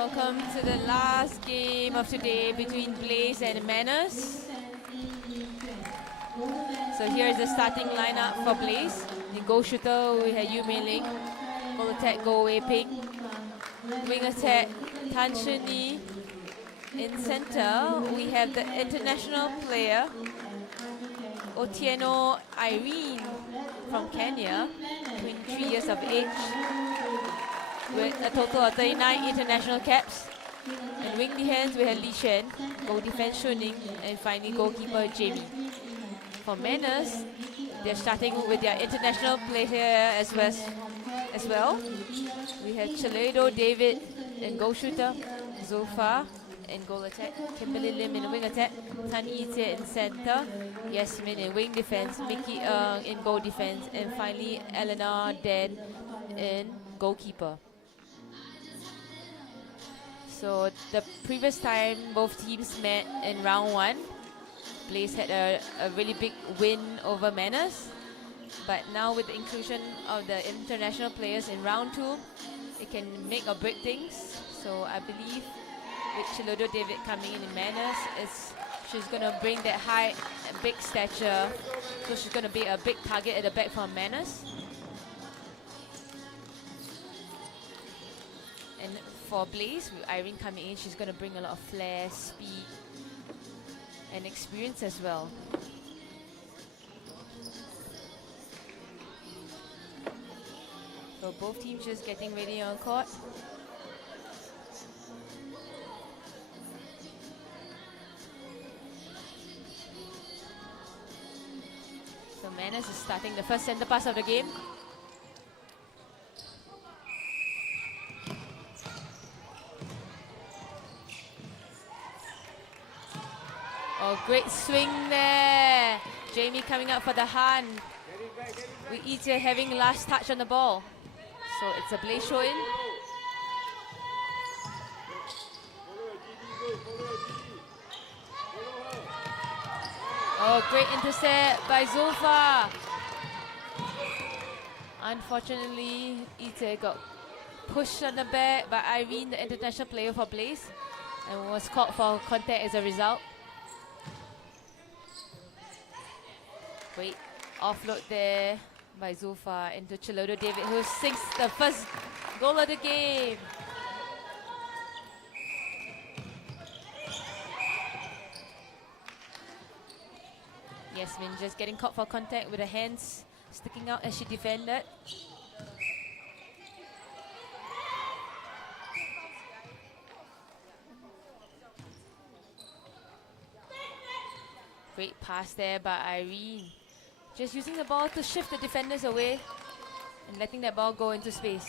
Welcome to the last game of today between Blaze and Mannas. So here's the starting lineup for Blaze. In goal shooter, we have Yu Mei Ling. Goal attack, Go Wei Ping. Wing attack, Tan Shen Yi. In center, we have the international player, Otieno Irene from Kenya, 23 years of age, with a total of 39 international caps. And wing defense, we have Li Shen, goal defense Shuning, and finally goalkeeper Jamie. For Mannas, they're starting with their international player as well. We have Toledo David in goal shooter, Zulfa in goal attack, Kimberly Lim in wing attack, Tan Yi-Tie in center, Yasmin in wing defense, Mickey in goal defense, and finally Eleanor Den in goalkeeper. So the previous time both teams met in round 1, Blaze had a really big win over Mannas, but now with the inclusion of the international players in round 2, it can make or break things. So I believe with Chilodo David coming in Mannas, she's going to bring that high, big stature, so she's going to be a big target at the back for Mannas. And for Blaze, with Irene coming in, she's going to bring a lot of flair, speed, and experience as well. So both teams just getting ready on court. So Mannas is starting the first center pass of the game. Oh, great swing there. Jamie coming up for the hand. With Yi-Tie having last touch on the ball. So it's a Blaze show in. Oh, great intercept by Zulfa. Unfortunately, Yi-Tie got pushed on the back by Irene, the international player for Blaze, and was called for contact as a result. Great offload there by Zulfa into Chilodo David, who sinks the first goal of the game. Yasmin just getting caught for contact with her hands sticking out as she defended. Great pass there by Irene. Just using the ball to shift the defenders away and letting that ball go into space.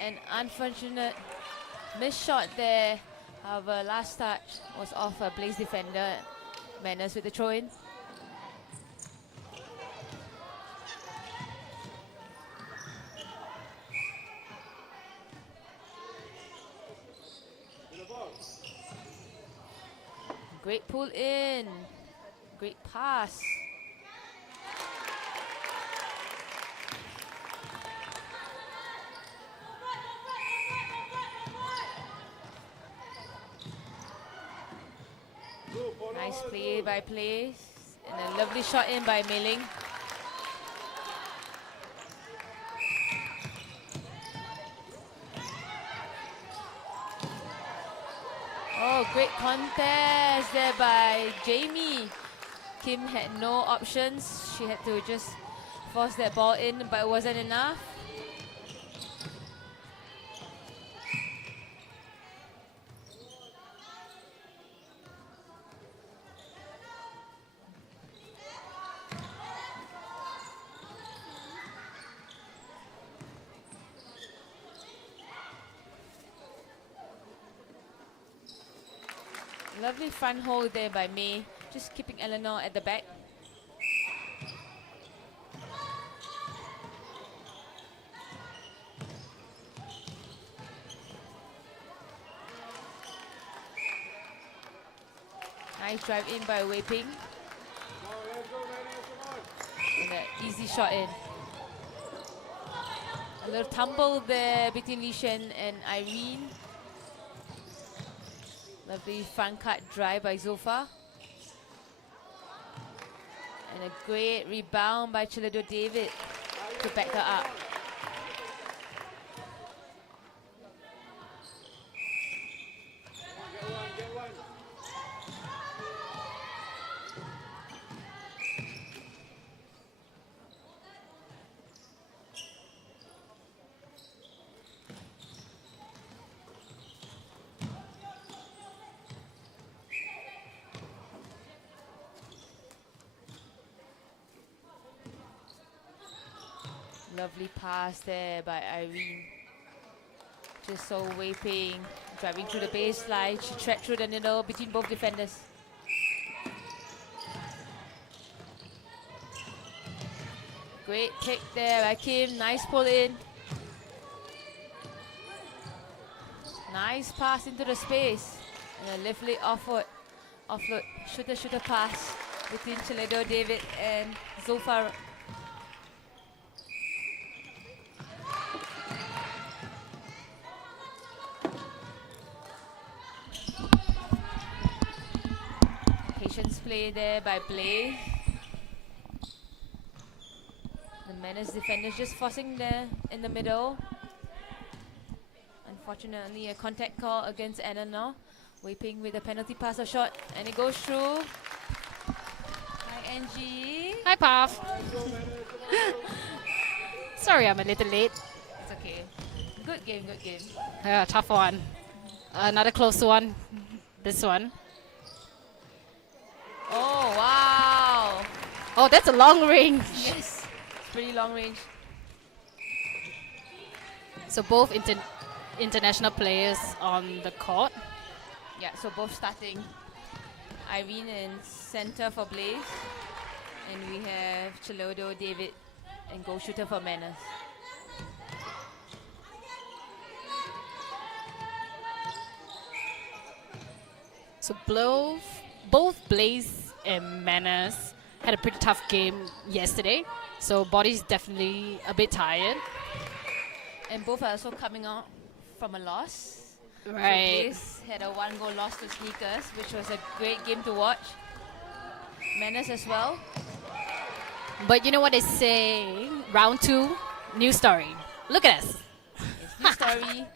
An unfortunate missed shot there. However, last touch was off a Blaze defender. Mannas with the throw-in. Great pull in. Great pass. Nice play by Blaze. And a lovely shot in by Mei Ling. Oh, great contest there by Jamie. Kim had no options. She had to just force that ball in, but it wasn't enough. Lovely front hold there by May, just keeping Eleanor at the back. Nice drive in by Wei Ping. And an easy shot in. A little tumble there between Li Shen and Irene. Lovely front cut drive by Zulfa. And a great rebound by Chiledo David to back her up. Lovely pass there by Irene. Just so Wei Ping driving through the baseline. She tracked through the middle between both defenders. Great pick there by Kim. Nice pull in. Nice pass into the space. And a lovely offload shooter pass between Chiledo David and Zulfa. Play there by Blaze. The Mannas defenders just forcing there in the middle. Unfortunately, a contact call against Anna now. Wei Ping with a penalty pass or shot, and it goes through. Hi, Angie. Hi, Puff. Sorry, I'm a little late. It's okay. Good game, good game. Yeah, tough one. Another close one. This one. Oh, wow. Oh, that's a long range. Yes, it's pretty long range. So both international players on the court. Yeah, so both starting. Irene in center for Blaze. And we have Chilodo, David, and goal shooter for Mannas. So both Blaze and Mannas had a pretty tough game yesterday. So body's definitely a bit tired. And both are also coming out from a loss. Right. So Blaze had a 1-goal loss to Sneakers, which was a great game to watch. Mannas as well. But you know what they say? Round 2, new story. Look at us. It's new story,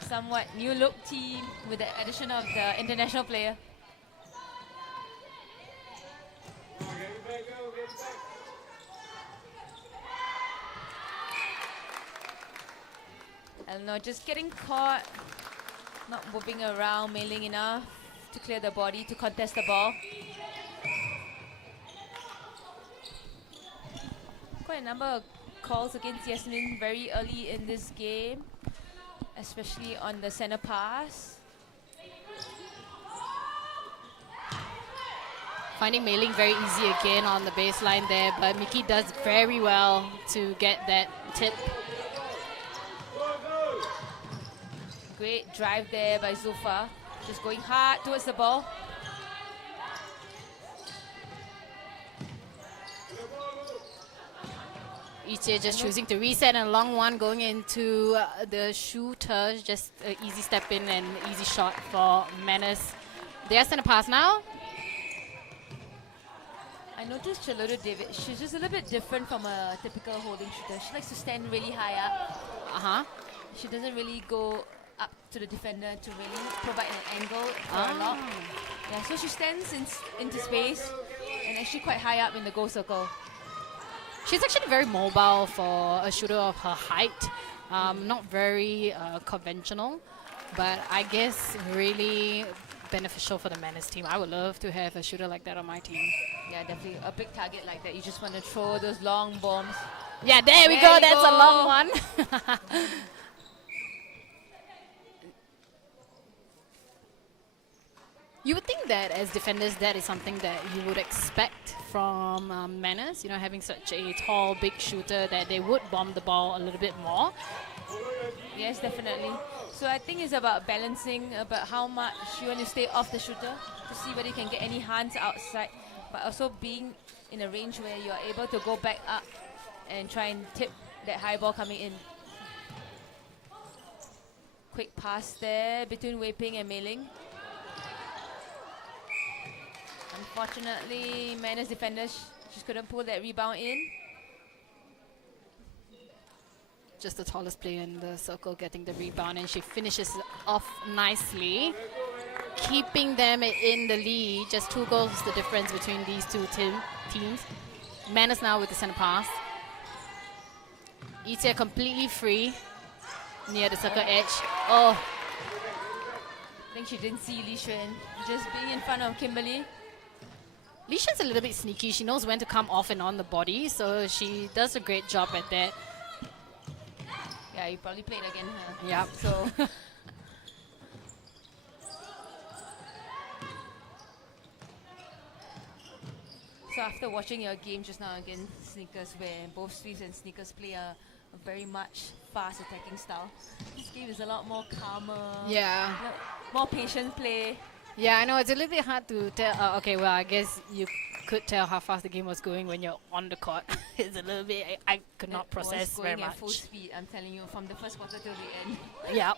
somewhat new look team with the addition of the international player. I don't know, just getting caught, not moving around, mailing enough to clear the body to contest the ball. Quite a number of calls against Yasmin very early in this game, especially on the center pass. Finding mailing very easy again on the baseline there, but Miki does very well to get that tip. Great drive there by Zulfa, just going hard towards the ball. Ichi just choosing to reset, and a long one going into the shooter. Just an easy step in and easy shot for Mannas. They're center pass now. I noticed Chilodo David, she's just a little bit different from a typical holding shooter. She likes to stand really high up. She doesn't really go up to the defender to really provide an angle for a lock. Yeah, so she stands into space and actually quite high up in the goal circle. She's actually very mobile for a shooter of her height. Not very conventional, but I guess really beneficial for the Mannas team. I would love to have a shooter like that on my team. Yeah, definitely a big target like that. You just want to throw those long bombs. Yeah, there we go. That's a long one. You would think that as defenders, that is something that you would expect from Mannas, you know, having such a tall, big shooter, that they would bomb the ball a little bit more. Yes, definitely. So I think it's about balancing, about how much you want to stay off the shooter to see whether you can get any hands outside, but also being in a range where you are able to go back up and try and tip that high ball coming in. Quick pass there between Wei Ping and Mei Ling. Unfortunately, Mannas defenders just couldn't pull that rebound in. Just the tallest player in the circle getting the rebound, and she finishes off nicely, keeping them in the lead. Just 2 goals the difference between these two teams. Mannas now with the center pass. Itia completely free near the circle edge. Oh, I think she didn't see Li Xuan just being in front of Kimberly. Li Xuan's a little bit sneaky. She knows when to come off and on the body, so she does a great job at that. Yeah, you probably played again her. Yep. So so after watching your game just now against Sneakers, where both Swiss and Sneakers play a very much fast attacking style, this game is a lot more calmer. Yeah. More patient play. Yeah, I know it's a little bit hard to tell. Okay, well, I guess you could tell how fast the game was going when you're on the court. It's a little bit, I could not process was very going much. at full speed, I'm telling you, from the first quarter till the end. Yeah.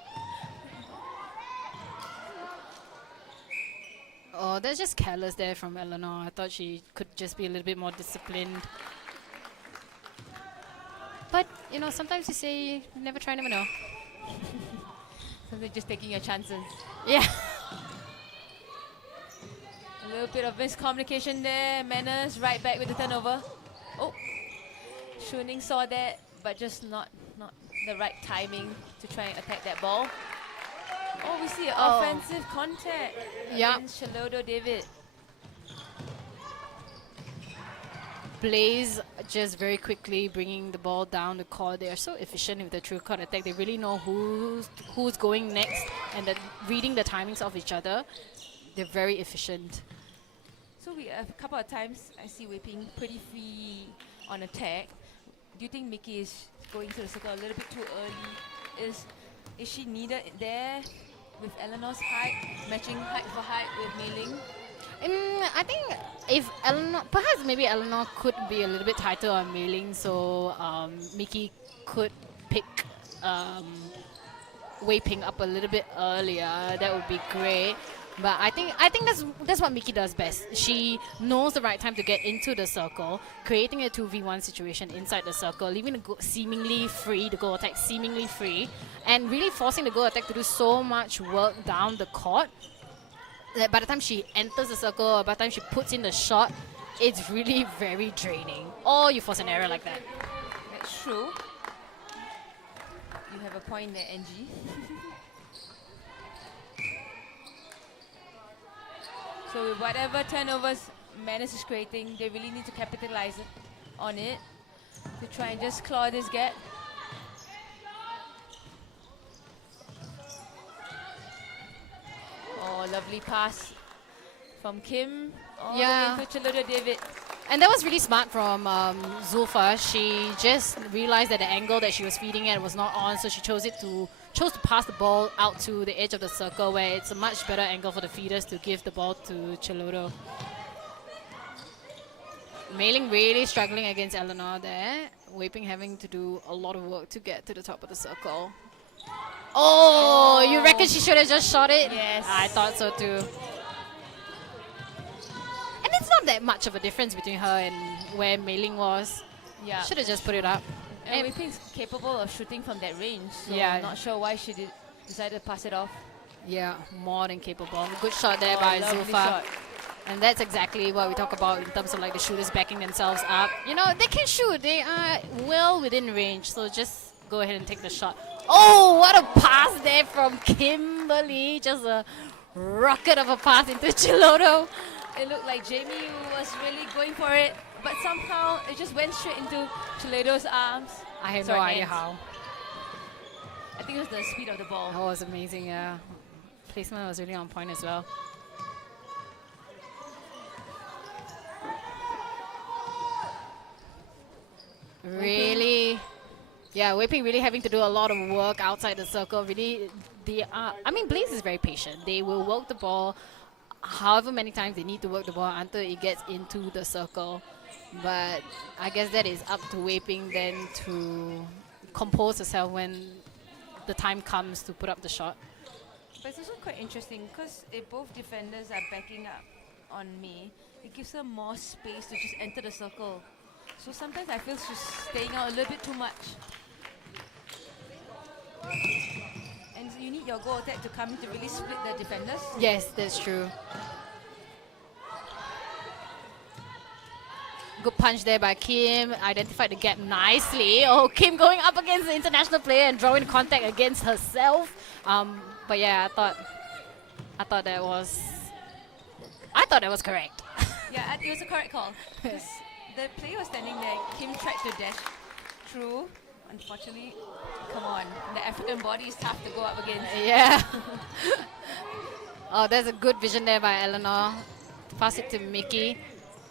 Oh, that's just careless there from Eleanor. I thought she could just be a little bit more disciplined. But, you know, sometimes you say, never try, never know. Sometimes just taking your chances. Yeah. A little bit of miscommunication there. Mannas right back with the turnover. Oh, Shuning saw that, but just not the right timing to try and attack that ball. Oh, we see offensive contact against Shalodo David. Blaze just very quickly bringing the ball down the court. They are so efficient with the true court attack. They really know who's going next, and that reading the timings of each other. They're very efficient. So we a couple of times I see Wei Ping pretty free on attack. Do you think Mickey is going to the circle a little bit too early? Is she needed there with Eleanor's height, matching height for height with Mei Ling? I think if Eleanor, perhaps maybe Eleanor could be a little bit tighter on Mei Ling, so Mickey could pick Wei Ping up a little bit earlier. That would be great. But I think that's what Mickey does best. She knows the right time to get into the circle, creating a 2v1 situation inside the circle, leaving the seemingly free, the goal attack seemingly free, and really forcing the goal attack to do so much work down the court that by the time she enters the circle or by the time she puts in the shot, it's really very draining. Or you force an error like that. That's true. You have a point there, Angie. So with whatever turnovers Mannas is creating, they really need to capitalize on it to try and just claw this gap. Oh, lovely pass from Kim all the way to Chaloda David. And that was really smart from Zulfa. She just realized that the angle that she was feeding at was not on, so she chose to pass the ball out to the edge of the circle, where it's a much better angle for the feeders to give the ball to Chalodo. Mei Ling really struggling against Eleanor there. Wei Ping having to do a lot of work to get to the top of the circle. Oh, you reckon she should have just shot it? Yes. I thought so too. And it's not that much of a difference between her and where Mei Ling was. Yeah. Should have just put it up. And Wei Ping's capable of shooting from that range, so Yeah. I'm not sure why she decided to pass it off. Yeah, more than capable. Good shot there by lovely Zulfa. shot. And that's exactly what we talk about in terms of like the shooters backing themselves up. You know, they can shoot. They are well within range, so just go ahead and take the shot. Oh, what a pass there from Kimberly. Just a rocket of a pass into Chalodo. It looked like Jamie was really going for it, but somehow it just went straight into Chalado's arms. I have Sorry, no idea hands. how. I think it was the speed of the ball. That was amazing, yeah. Placement was really on point as well. Yeah, Weiping really having to do a lot of work outside the circle. Really, I mean, Blaze is very patient. They will work the ball however many times they need to work the ball until it gets into the circle. But I guess that is up to Weiping then to compose herself when the time comes to put up the shot. But it's also quite interesting because if both defenders are backing up on me, it gives her more space to just enter the circle. So sometimes I feel she's staying out a little bit too much. And you need your goal attack to come in to really split the defenders. Yes, that's true. Good punch there by Kim. Identified the gap nicely. Oh, Kim going up against the international player and drawing contact against herself. But yeah, I thought that was correct. Yeah, it was a correct call. Because the player was standing there. Kim tried to dash through. Unfortunately, come on. The African body is tough to go up against. Yeah. Oh, there's a good vision there by Eleanor. Pass it to Mickey.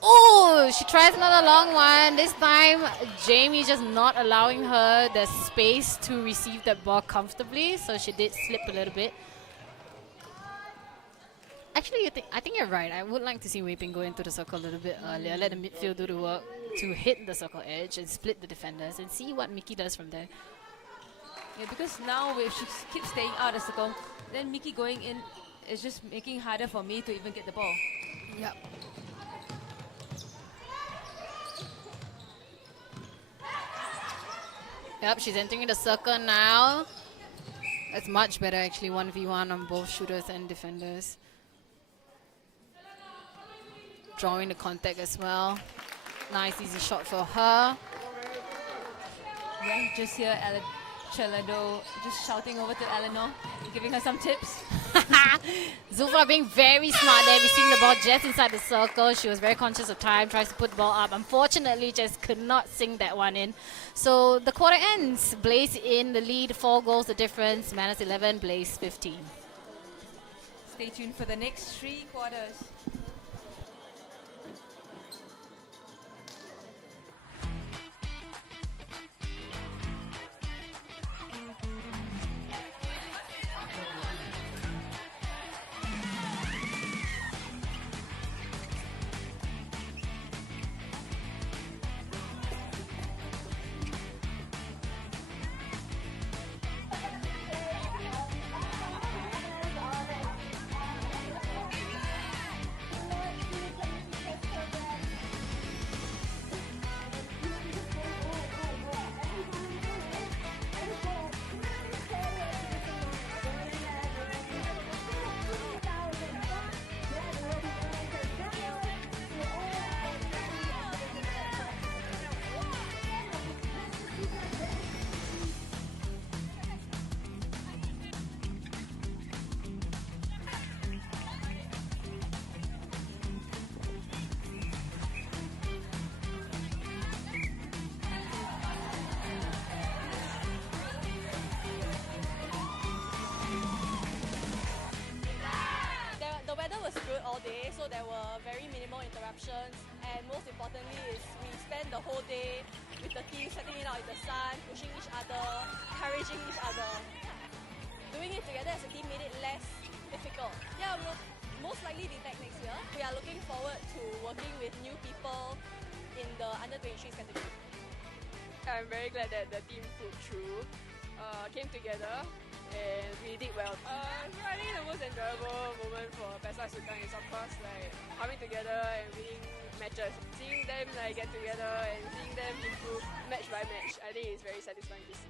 Oh, she tries another long one. This time, Jamie just not allowing her the space to receive that ball comfortably. So she did slip a little bit. Actually, I think you're right. I would like to see Weiping go into the circle a little bit earlier. Let the midfield do the work to hit the circle edge and split the defenders and see what Mickey does from there. Yeah, because now if she keeps staying out of the circle, then Mickey going in is just making it harder for me to even get the ball. Yep. Yep, she's entering the circle now. It's much better actually, 1v1 on both shooters and defenders. Drawing the contact as well. Nice easy shot for her. Yeah, just hear Chelado just shouting over to Eleanor, giving her some tips. Zulfa being very smart there, receiving the ball just inside the circle. She was very conscious of time, tries to put the ball up. Unfortunately, just could not sink that one in. So the quarter ends. Blaze in the lead, 4 goals the difference. Mannas 11, Blaze 15. Stay tuned for the next 3 quarters. So there were very minimal interruptions, and most importantly is we spent the whole day with the team setting it out in the sun, pushing each other, encouraging each other. Doing it together as a team made it less difficult. Yeah, we'll most likely be back next year. We are looking forward to working with new people in the under-23s category. I'm very glad that the team pulled through, came together, and we did well. So I think the most enjoyable moment for Pesta Sultan is of course like coming together and winning matches. Seeing them like get together and seeing them improve match by match, I think it's very satisfying to see.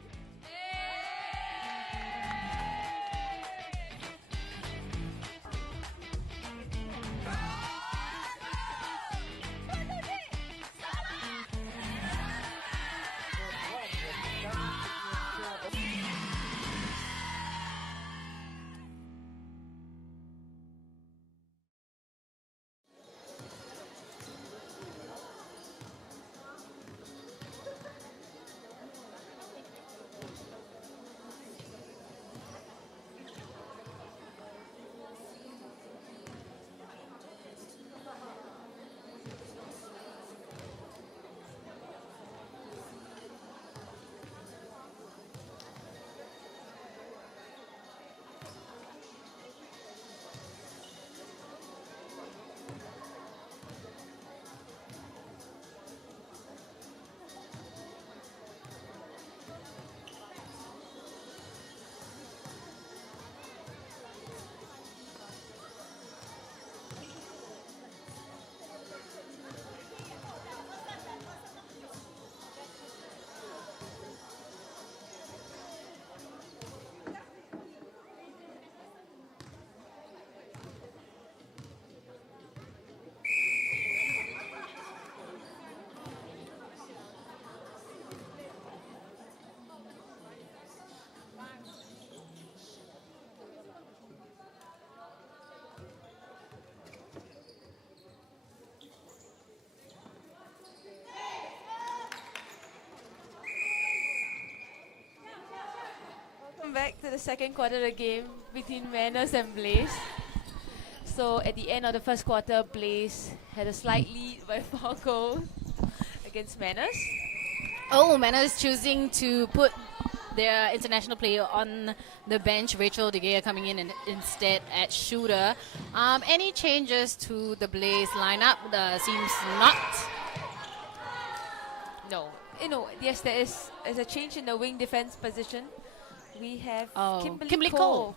back to the second quarter of the game between Mannas and Blaze. So at the end of the first quarter, Blaze had a slight lead by 4 goals against Mannas. Oh, Mannas choosing to put their international player on the bench. Rachel De Gea coming in and instead at shooter. Any changes to the Blaze lineup? Seems not. No. Yes, there is a change in the wing defense position. We have Kimberly Cole.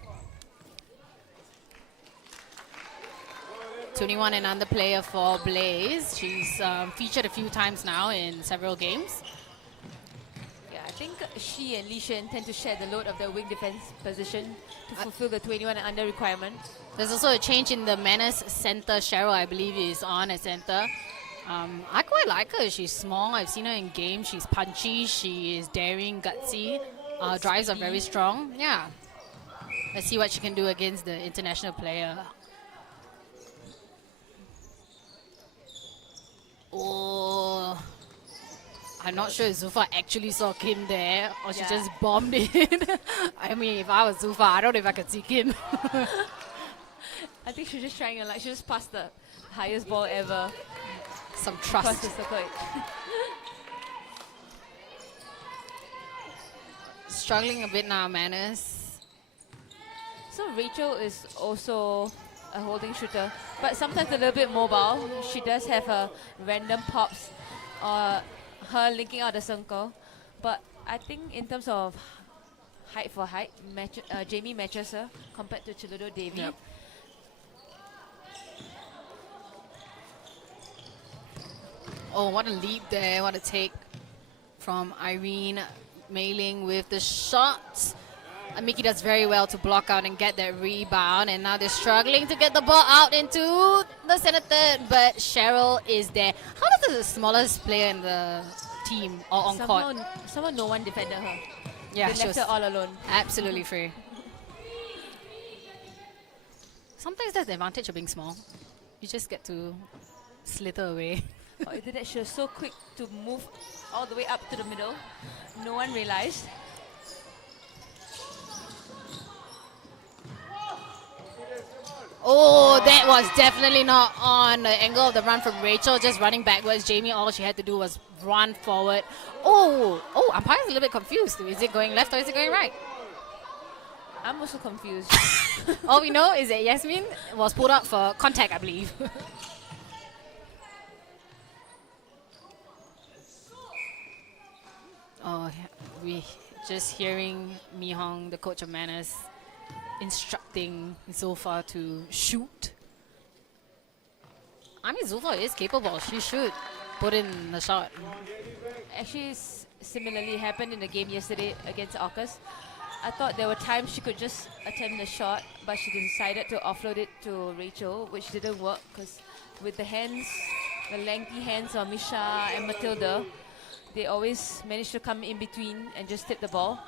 21 and under player for Blaze. She's featured a few times now in several games. Yeah, I think she and Li Shen tend to share the load of the wing defense position to fulfill the 21 and under requirement. There's also a change in the Mannas center. Cheryl, I believe, is on at center. I quite like her. She's small. I've seen her in games. She's punchy. She is daring, gutsy. Drives are very strong. Yeah. Let's see what she can do against the international player. Oh, I'm not sure if Zulfa actually saw Kim there or she just bombed it. I mean, if I was Zulfa, I don't know if I could see Kim. I think she's just trying to she just passed the highest ball ever. Some Across trust. the circle. Struggling a bit now, Mannas. So Rachel is also a holding shooter, but sometimes a little bit mobile. She does have her random pops or her linking out the circle. But I think in terms of height for height, Jamie matches her compared to Chiludo Devi. Yep. Oh, what a leap there. What a take from Irene Mei Ling with the shot. Miki does very well to block out and get that rebound. And now they're struggling to get the ball out into the center third. But Cheryl is there. How does the smallest player in the team or on court? Somehow no one defended her. Yeah, they she left was her all alone. absolutely free. Sometimes that's the advantage of being small. You just get to slither away. Oh, it did that. She was so quick to move all the way up to the middle. No one realized. Oh, that was definitely not on the angle of the run from Rachel. Just running backwards. Jamie, all she had to do was run forward. Oh, umpire's a little bit confused. Is it going left or is it going right? I'm also confused. All we know is that Yasmin was pulled up for contact, I believe. Oh, we just hearing Mi Hong, the coach of Mannas, instructing Zulfa to shoot. I mean, Zulfa is capable. She should put in the shot. Actually, similarly happened in the game yesterday against Orcas. I thought there were times she could just attempt the shot, but she decided to offload it to Rachel, which didn't work because with the hands, the lengthy hands of Misha and Matilda, they always manage to come in between and just tip the ball.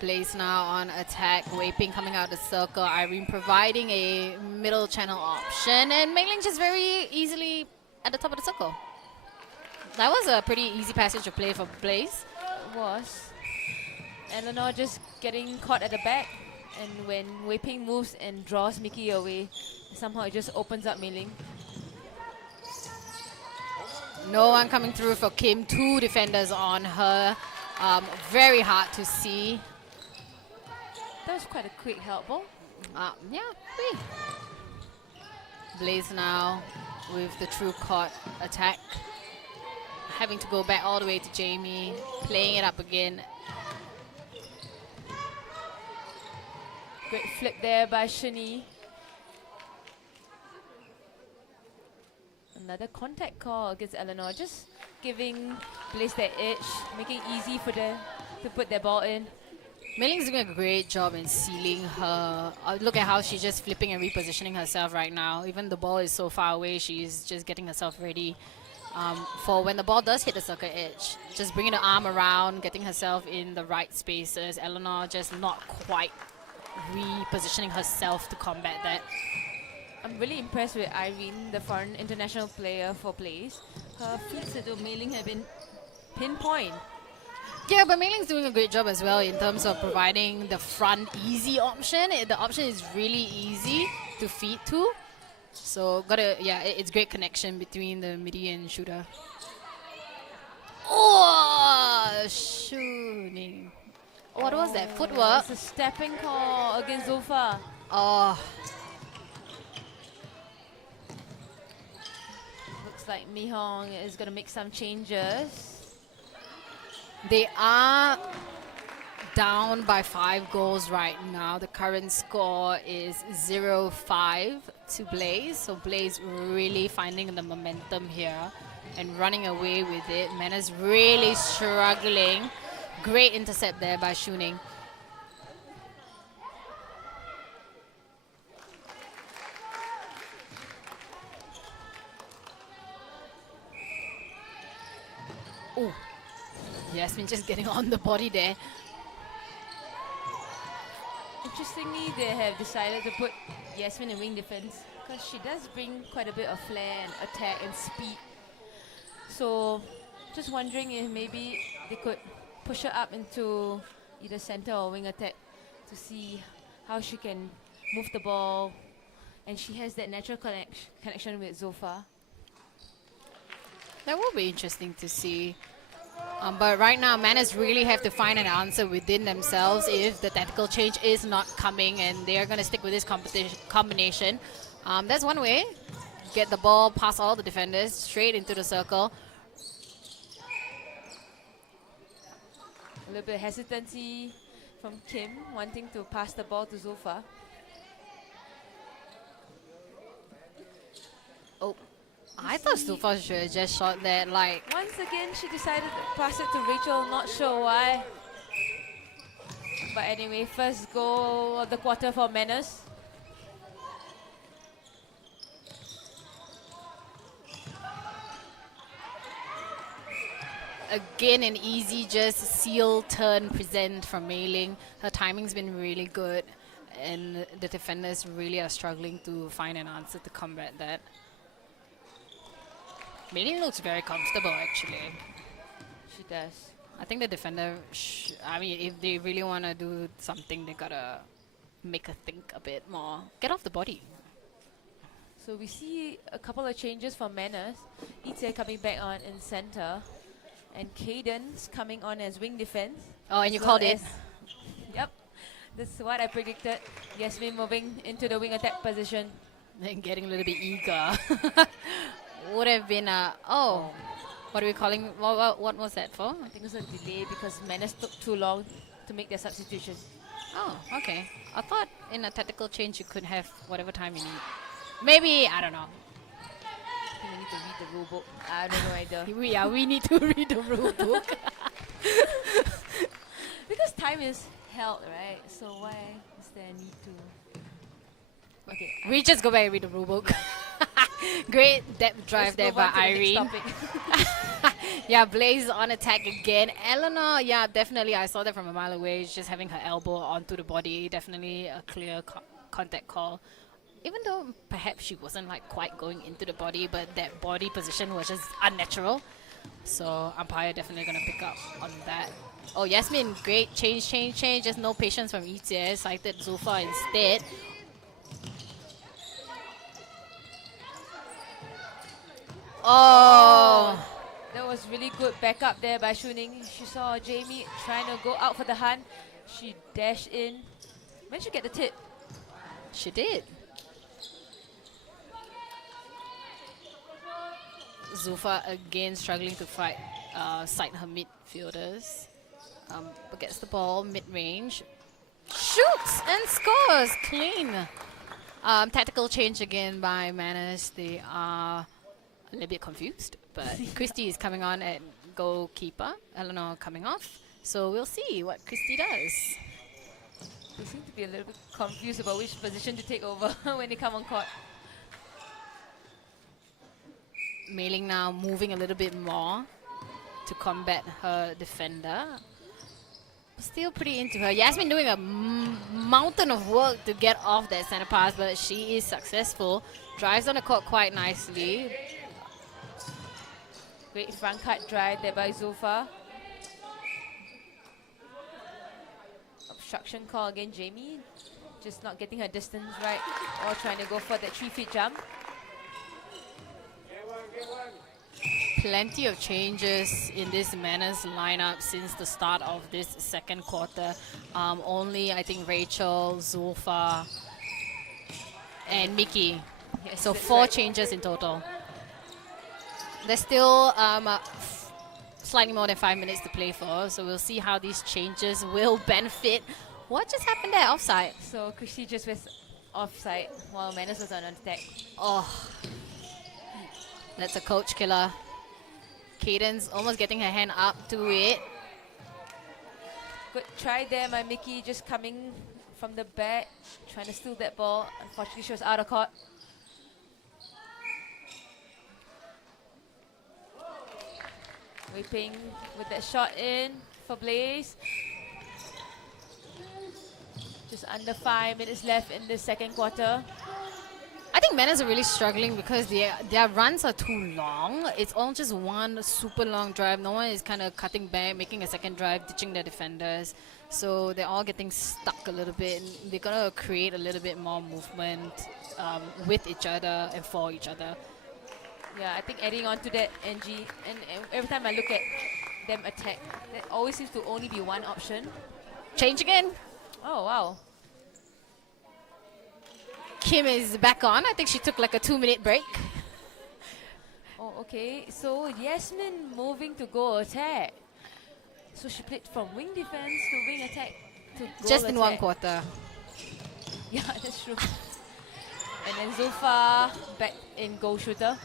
Blaze now on attack. Wei Ping coming out the circle. Irene providing a middle channel option. And Mei Ling just very easily at the top of the circle. That was a pretty easy passage of play for Blaze. It was. Eleanor just getting caught at the back. And when Wei Ping moves and draws Mickey away, somehow it just opens up Mei Ling. No one coming through for Kim. 2 defenders on her. Very hard to see. That was quite a quick help ball. Yeah, free. Blaze now with the true court attack. Having to go back all the way to Jamie. Playing it up again. Great flip there by Shani. Another contact call against Eleanor. Just giving Blaze that edge, making it easy for them to put their ball in. Mei Ling's doing a great job in sealing her. Look at how she's just flipping and repositioning herself right now. Even the ball is so far away, she's just getting herself ready for when the ball does hit the circle edge. Just bringing the arm around, getting herself in the right spaces. Eleanor just not quite repositioning herself to combat that. I'm really impressed with Irene, the foreign international player for Blaze. Her feats to Mei Ling have been pinpoint. Yeah, but Mei Ling's doing a great job as well in terms of providing the front easy option. The option is really easy to feed to. So it's great connection between the midi and shooter. Oh, shooting. What was that? Footwork. It's a stepping call against Zulfa. Oh, Looks like Mi Hong is going to make some changes. they are down by 5 goals right now. The current score is 0-5 to Blaze. So Blaze really finding the momentum here and running away with it. Mannas really struggling. Great intercept there by Shuning. Oh, Yasmin just getting on the body there. Interestingly, they have decided to put Yasmin in wing defense because she does bring quite a bit of flair and attack and speed. So, just wondering if maybe they could push her up into either center or wing attack to see how she can move the ball. And she has that natural connection with Zulfa. That will be interesting to see. But right now, Mannas really have to find an answer within themselves if the tactical change is not coming and they are going to stick with this combination. That's one way. Get the ball past all the defenders, straight into the circle. A little bit of hesitancy from Kim, wanting to pass the ball to Zulfa. Oh, I thought Zulfa should have just shot that. Like, Once again, she decided to pass it to Rachel, not sure why. But anyway, first goal of the quarter for Mannas. again, an easy just seal turn present from Mei Ling. Her timing's been really good, and the defenders really are struggling to find an answer to combat that. Mei Ling looks very comfortable, actually. She does. I think the defender, I mean, if they really want to do something, they gotta make her think a bit more. Get off the body. So we see a couple of changes for Mannas. Ite coming back on in center, and Cadence coming on as wing defense. Oh, and you called it. Yep, that's what I predicted. Yasmin moving into the wing attack position. And getting a little bit eager. Would have been a, what are we calling, what was that for? I think it was a delay because Mannas took too long to make their substitution. Oh, okay. I thought in a tactical change you could have whatever time you need. Maybe, I don't know. I think we need to read the rule book. I don't know either. Yeah, we need to read the rule book. Because time is held, right? So why is there a need to... Okay. We just go back and read the rule book. Great depth drive there by Irene. Yeah, Blaze on attack again. Eleanor, yeah, definitely. I saw that from a mile away. She's just having her elbow onto the body. Definitely a clear contact call. Even though perhaps she wasn't like quite going into the body, but that body position was just unnatural. So umpire definitely going to pick up on that. Oh, Yasmin, great change. Just no patience from Ite. Cited Zulfa instead. Oh, that was really good backup there by Shuning. She saw Jamie trying to go out for the hunt. She dashed in. Managed to get the tip. She did. Zulfa again struggling to fight, sight her midfielders. But gets the ball mid-range. Shoots and scores clean. Tactical change again by Mannas. They are a little bit confused, but Christy is coming on at goalkeeper. Eleanor coming off. So we'll see what Christy does. They seem to be a little bit confused about which position to take over when they come on court. Mei Ling now moving a little bit more to combat her defender. Still pretty into her. Yasmin doing a mountain of work to get off that center pass, but she is successful. Drives on the court quite nicely. Great front cut drive there by Zulfa. obstruction call again, Jamie. Just not getting her distance right or trying to go for that 3-feet jump. Plenty of changes in this Mannas lineup since the start of this second quarter. Only, I think, Rachel, Zulfa, and Mickey. Yes, So that's 4 right. changes in total. There's still slightly more than 5 minutes to play for, so we'll see how these changes will benefit. What just happened there? Offside. So Christy just was offside while Mannas was on attack. Oh, that's a coach killer. Cadence almost getting her hand up to it. Good try there by Mickey, just coming from the back, trying to steal that ball. Unfortunately, she was out of court. Whipping with that shot in for Blaze. Just under 5 minutes left in the second quarter. I think Mannas are really struggling because their runs are too long. It's all just one super long drive. No one is kind of cutting back, making a second drive, ditching their defenders. So they're all getting stuck a little bit. They're going to create a little bit more movement with each other and for each other. Yeah, I think adding on to that, NG, and every time I look at them attack, there always seems to only be one option. Change again. Oh, wow. Kim is back on. I think she took like a 2-minute break. Oh, okay. So Yasmin moving to goal attack. So she played from wing defense to wing attack to goal Just in attack. one quarter. Yeah, that's true. And then Zulfa back in goal shooter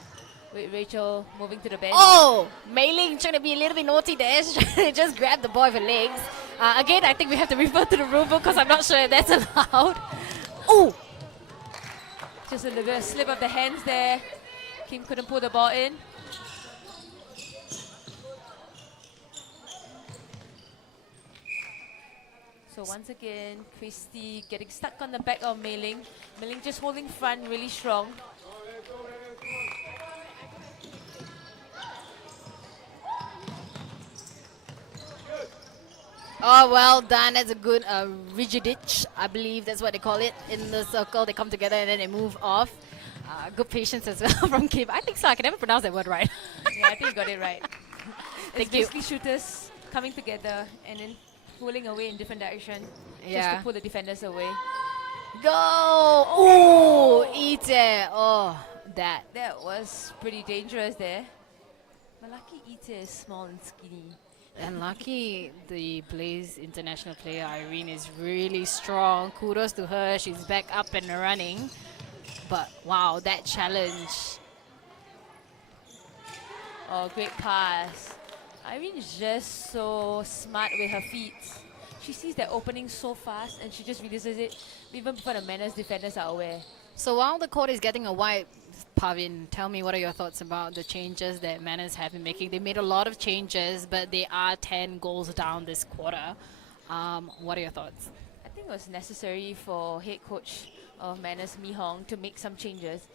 with Rachel moving to the bench. Oh, Mei Ling trying to be a little bit naughty there. She's trying to just grab the ball with her legs. Again, I think we have to refer to the rule book because I'm not sure if that's allowed. Oh! Just a little bit of slip of the hands there. Kim couldn't pull the ball in. So once again, Christy getting stuck on the back of Mei Ling. Mei Ling just holding front really strong. Oh, well done. That's a good rigiditch. I believe that's what they call it. In the circle, they come together and then they move off. Good patience as well from Kim. I think so. I can never pronounce that word right. Yeah, I think you got it right. It's Thank you. basically shooters coming together and then pulling away in different direction just Yeah. to pull the defenders away. Go! Oh, eat it. Oh, that. That was pretty dangerous there. But lucky Ite is small and skinny. And lucky the Blaze international player Irene is really strong. Kudos to her. She's back up and running. But wow, that challenge. Oh, great pass. Irene is just so smart with her feet. She sees that opening so fast and she just releases it even before the Mannas defenders are aware. So while the court is getting a wipe, Pavin, tell me what are your thoughts about the changes that Mannas have been making? They made a lot of changes, but they are 10 goals down this quarter. What are your thoughts? I think it was necessary for head coach of Mannas, Mi Hong, to make some changes.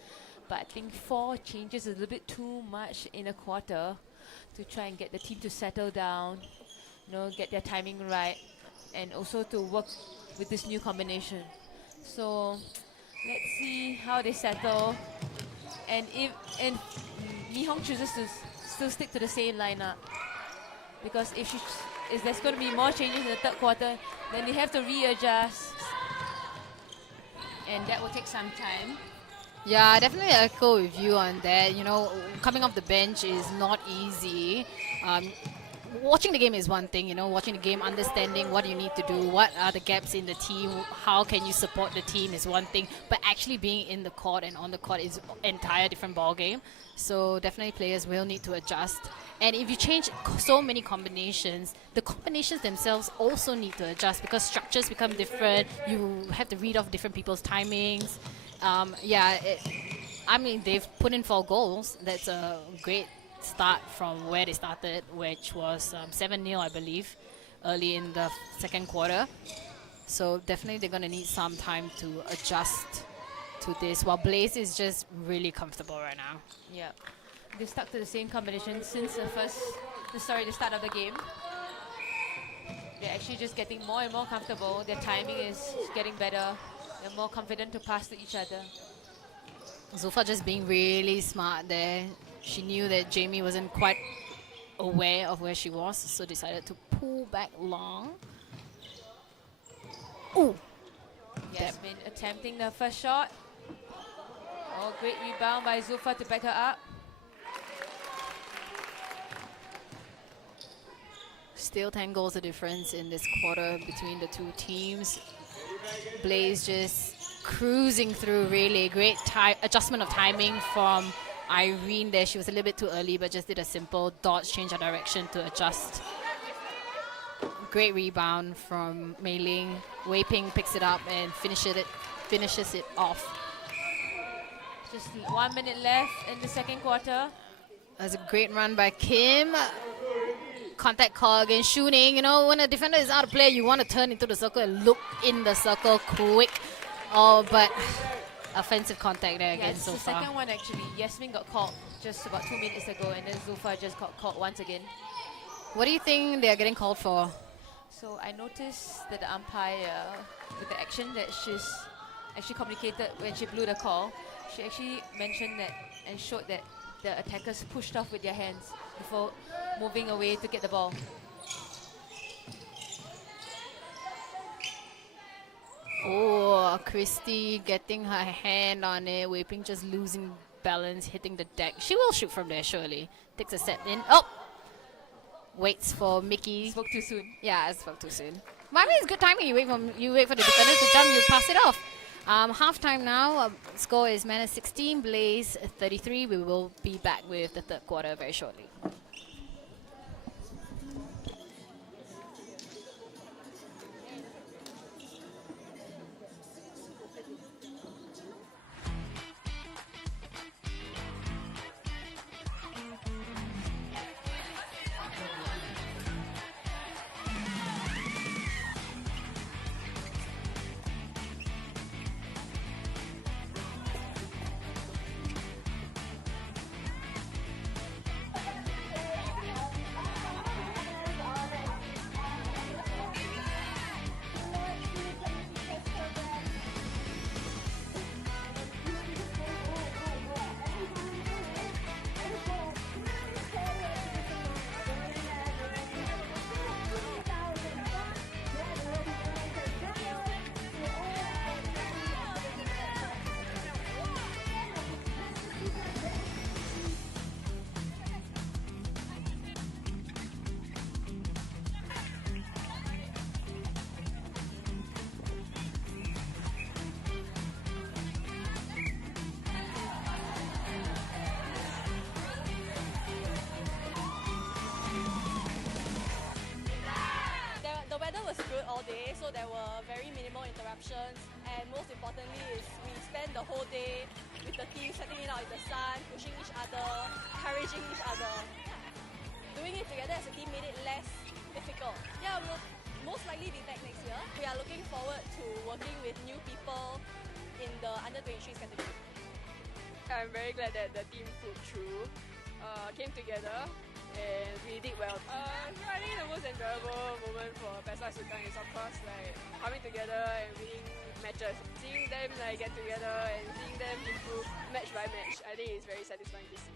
But I think 4 changes is a little bit too much in a quarter to try and get the team to settle down, get their timing right, and also to work with this new combination. So let's see how they settle. And if Mi Hong chooses to still stick to the same lineup, because if there's going to be more changes in the third quarter, then they have to readjust, and that will take some time. Yeah, I definitely echo with you on that. Coming off the bench is not easy. Watching the game is one thing, watching the game, understanding what you need to do, what are the gaps in the team, how can you support the team is one thing, but actually being in the court and on the court is an entire different ball game. So definitely players will need to adjust. And if you change so many combinations, the combinations themselves also need to adjust because structures become different. You have to read off different people's timings. They've put in 4 goals. That's a great start from where they started, which was 7-0, I believe, early in the second quarter. So definitely they're going to need some time to adjust to this, while Blaze is just really comfortable right now. Yeah, they've stuck to the same combination since the start of the game. they're actually just getting more and more comfortable. Their timing is getting better. They're more confident to pass to each other. Zulfa just being really smart there. She knew that Jamie wasn't quite aware of where she was, so decided to pull back long. Ooh! Yasmin attempting the first shot. Oh, great rebound by Zulfa to back her up. Still 10 goals the difference in this quarter between the two teams. Blaze just cruising through, really great adjustment of timing from Irene there. She was a little bit too early, but just did a simple dodge, change of direction to adjust. Great rebound from Mei Ling. Wei Ping picks it up and finishes it off. Just 1 minute left in the second quarter. That's a great run by Kim. Contact call against Shu Ning. You know, when a defender is out of play, you want to turn into the circle and look in the circle quick. Oh, but offensive contact there again so the far. second one actually. Yasmin got caught just about 2 minutes ago, and then Zulfa just got caught once again. What do you think they are getting called for? So I noticed that the umpire, with the action that she's actually communicated when she blew the call, she actually mentioned that and showed that the attackers pushed off with their hands before moving away to get the ball. Oh, Christy getting her hand on it. Wei Ping just losing balance, hitting the deck. She will shoot from there, surely. Takes a step in. Oh! Waits for Mickey. Spoke too soon. Yeah, I spoke too soon. But I mean, it's good timing. You wait for the defender to jump, you pass it off. Half-time now. Score is Mannas 16, Blaze 33. We will be back with the third quarter very shortly. The weather was good all day, so there were very minimal interruptions, and most importantly is we spent the whole day with the team setting it out in the sun, pushing each other, encouraging each other. Doing it together as a team made it less difficult. Yeah, we'll most likely be back next year. We are looking forward to working with new people in the under-23s category. I'm very glad that the team pulled through, came together, and we did well. I think the most enjoyable moment for Pesta Sukan is of course like coming together and winning matches. Seeing them like get together and seeing them improve match by match, I think it's very satisfying to see.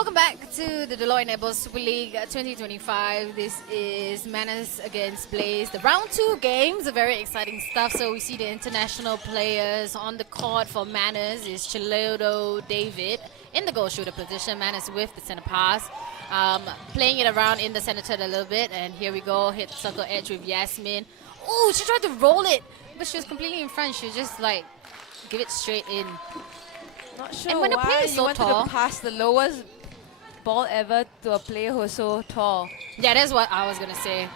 Welcome back to the Deloitte Netball Super League 2025. This is Mannas against Blaze. The round 2 games are very exciting stuff. So we see the international players on the court. For Mannas is Chilodo David in the goal shooter position. Mannas with the center pass. Playing it around in the center third a little bit. And here we go, hit circle edge with Yasmin. Oh, she tried to roll it, but she was completely in front. She just like give it straight in. Not sure And when a why player is you so wanted tall- to pass the lowest ball ever to a player who is so tall. Yeah, that's what I was gonna say.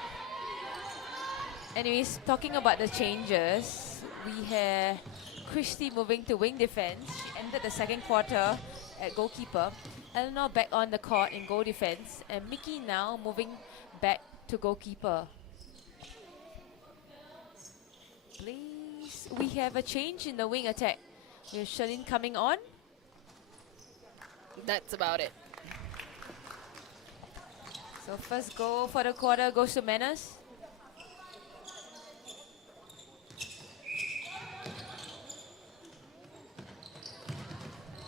Anyways, talking about the changes, we have Christy moving to wing defense. She entered the second quarter at goalkeeper. Eleanor back on the court in goal defense, and Mickey now moving back to goalkeeper. Please, we have a change in the wing attack. We have Shalin coming on. That's about it. So first goal for the quarter goes to Mannas.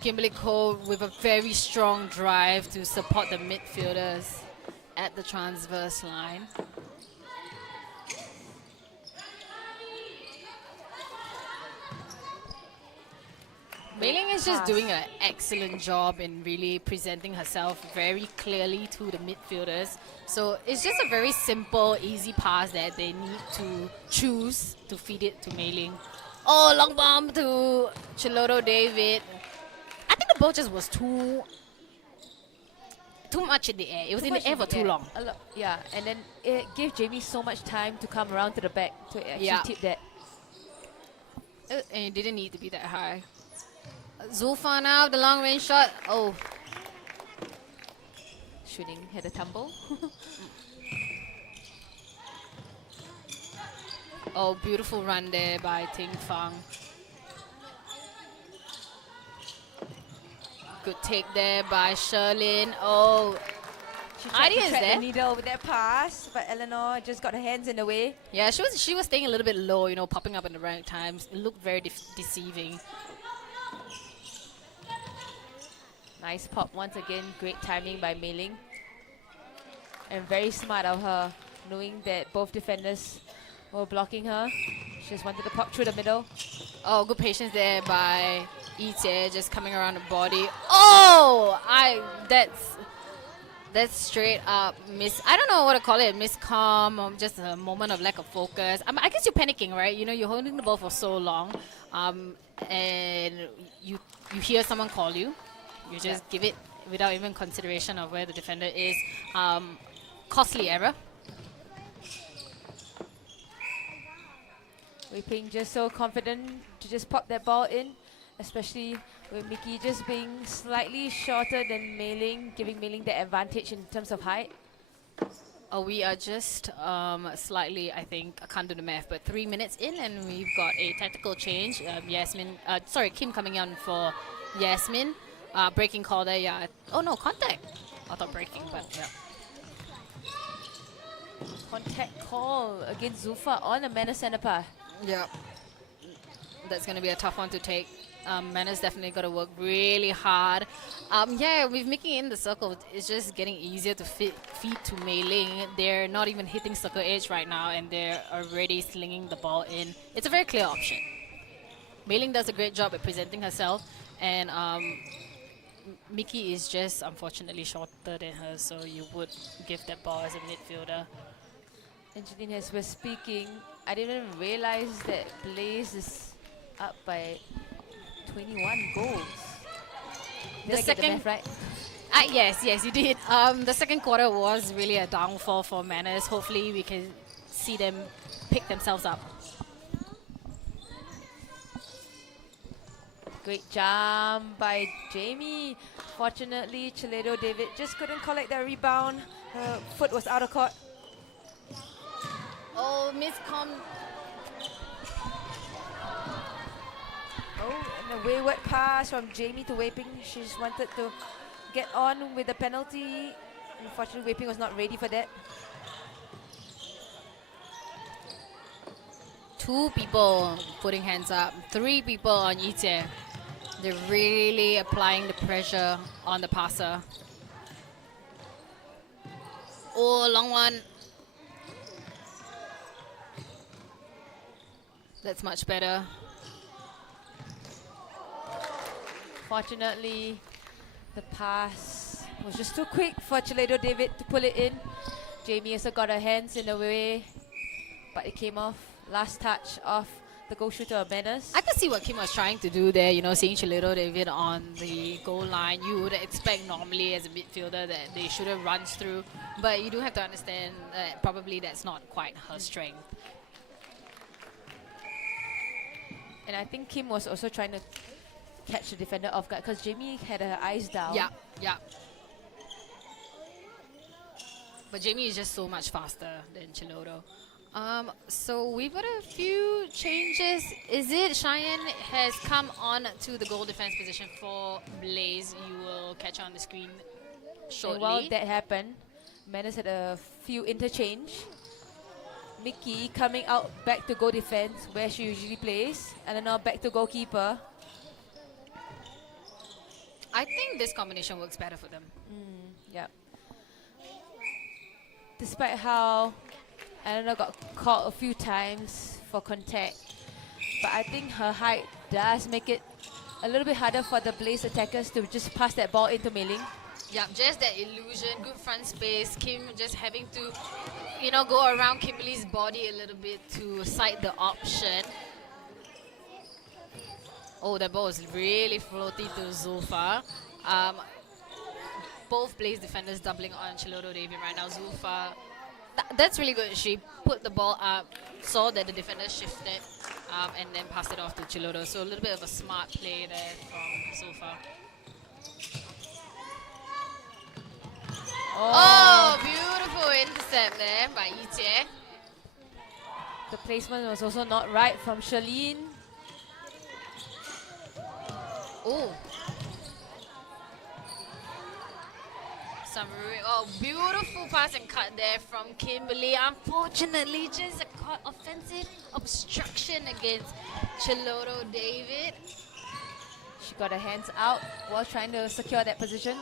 Kimberly Cole with a very strong drive to support the midfielders at the transverse line. Mei-Ling is just doing an excellent job in really presenting herself very clearly to the midfielders. So it's just a very simple, easy pass that they need to choose to feed it to Mei-Ling. Oh, long bomb to Chilodo David. I think the ball just was too much in the air. It was in the air for too long. Yeah, and then it gave Jamie so much time to come around to the back to actually tip that. And it didn't need to be that high. Zulfa now, the long range shot. Oh. Shooting had a tumble. Oh, beautiful run there by Ting Fang. Good take there by Sherlyn. Oh, She tried idea to is thread there. the needle with that pass, but Eleanor just got her hands in the way. Yeah, she was staying a little bit low, you know, popping up in the right times. It looked very deceiving. Nice pop once again. Great timing by Mei-Ling. And very smart of her, knowing that both defenders were blocking her. She just wanted to pop through the middle. Oh, good patience there by Ite, just coming around the body. Oh, that's straight up miss. I don't know what to call it, miscom, or just a moment of lack of focus. I guess you're panicking, right? You know, you're holding the ball for so long, and you hear someone call you. You just give it without even consideration of where the defender is. Costly error. Wei Ping just so confident to just pop that ball in, especially with Mickey just being slightly shorter than Mei-Ling, giving Mei-Ling the advantage in terms of height. Oh, we are just slightly, I think, I can't do the math, but 3 minutes in, and we've got a tactical change. Kim coming on for Yasmin. Breaking call there, yeah. Oh no, contact. I thought breaking, but yeah. Contact call against Zulfa on a Mannas center pass. Yeah. That's going to be a tough one to take. Manna's definitely got to work really hard. With Mickey in the circle, it's just getting easier to feed to Mei-Ling. They're not even hitting circle edge right now, and they're already slinging the ball in. It's a very clear option. Mei-Ling does a great job at presenting herself, and Mickey is just unfortunately shorter than her, so you would give that ball as a midfielder. Angeline, as we're speaking, I didn't even realize that Blaze is up by 21 goals. Did I get the math right? Yes, you did. The second quarter was really a downfall for Mannas. Hopefully we can see them pick themselves up. Great jump by Jamie. Fortunately, Chiledo David just couldn't collect that rebound. Her foot was out of court. Oh, miscom. Oh, and a wayward pass from Jamie to Wei Ping. She just wanted to get on with the penalty. Unfortunately, Wei Ping was not ready for that. 2 people putting hands up. 3 people on Ite. They're really applying the pressure on the passer. Oh, long one. That's much better. Fortunately, the pass was just too quick for Chiledo David to pull it in. Jamie also got her hands in the way, but it came off. Last touch of the goal shooter of Mannas. I could see what Kim was trying to do there, you know, seeing Chiledo David on the goal line. You would expect normally as a midfielder that the shooter runs through, but you do have to understand that probably that's not quite her strength. And I think Kim was also trying to catch the defender off guard because Jamie had her eyes down. Yeah, yeah. But Jamie is just so much faster than Chilodo. So we've got a few changes. Is it Cheyenne has come on to the goal defense position for Blaze? You will catch on the screen shortly. And while that happened, Mannas had a few interchange. Mickey coming out back to goal defense where she usually plays, and then now back to goalkeeper. I think this combination works better for them. Yep. Despite how Anna got caught a few times for contact, but I think her height does make it a little bit harder for the Blaze attackers to just pass that ball into Mei Ling. Yeah, just that illusion, good front space. Kim just having to, you know, go around Kimberly's body a little bit to cite the option. Oh, that ball is really floaty to Zulfa. Both Blaze defenders doubling on Chilodo David right now. Zulfa, that's really good. She put the ball up, saw that the defender shifted, and then passed it off to Chilodo. So a little bit of a smart play there from Zulfa. Oh, beautiful intercept there by Yijie. The placement was also not right from Charlene. Oh. Oh, beautiful pass and cut there from Kimberly. Unfortunately, just a offensive obstruction against Chilodo David. She got her hands out while trying to secure that position.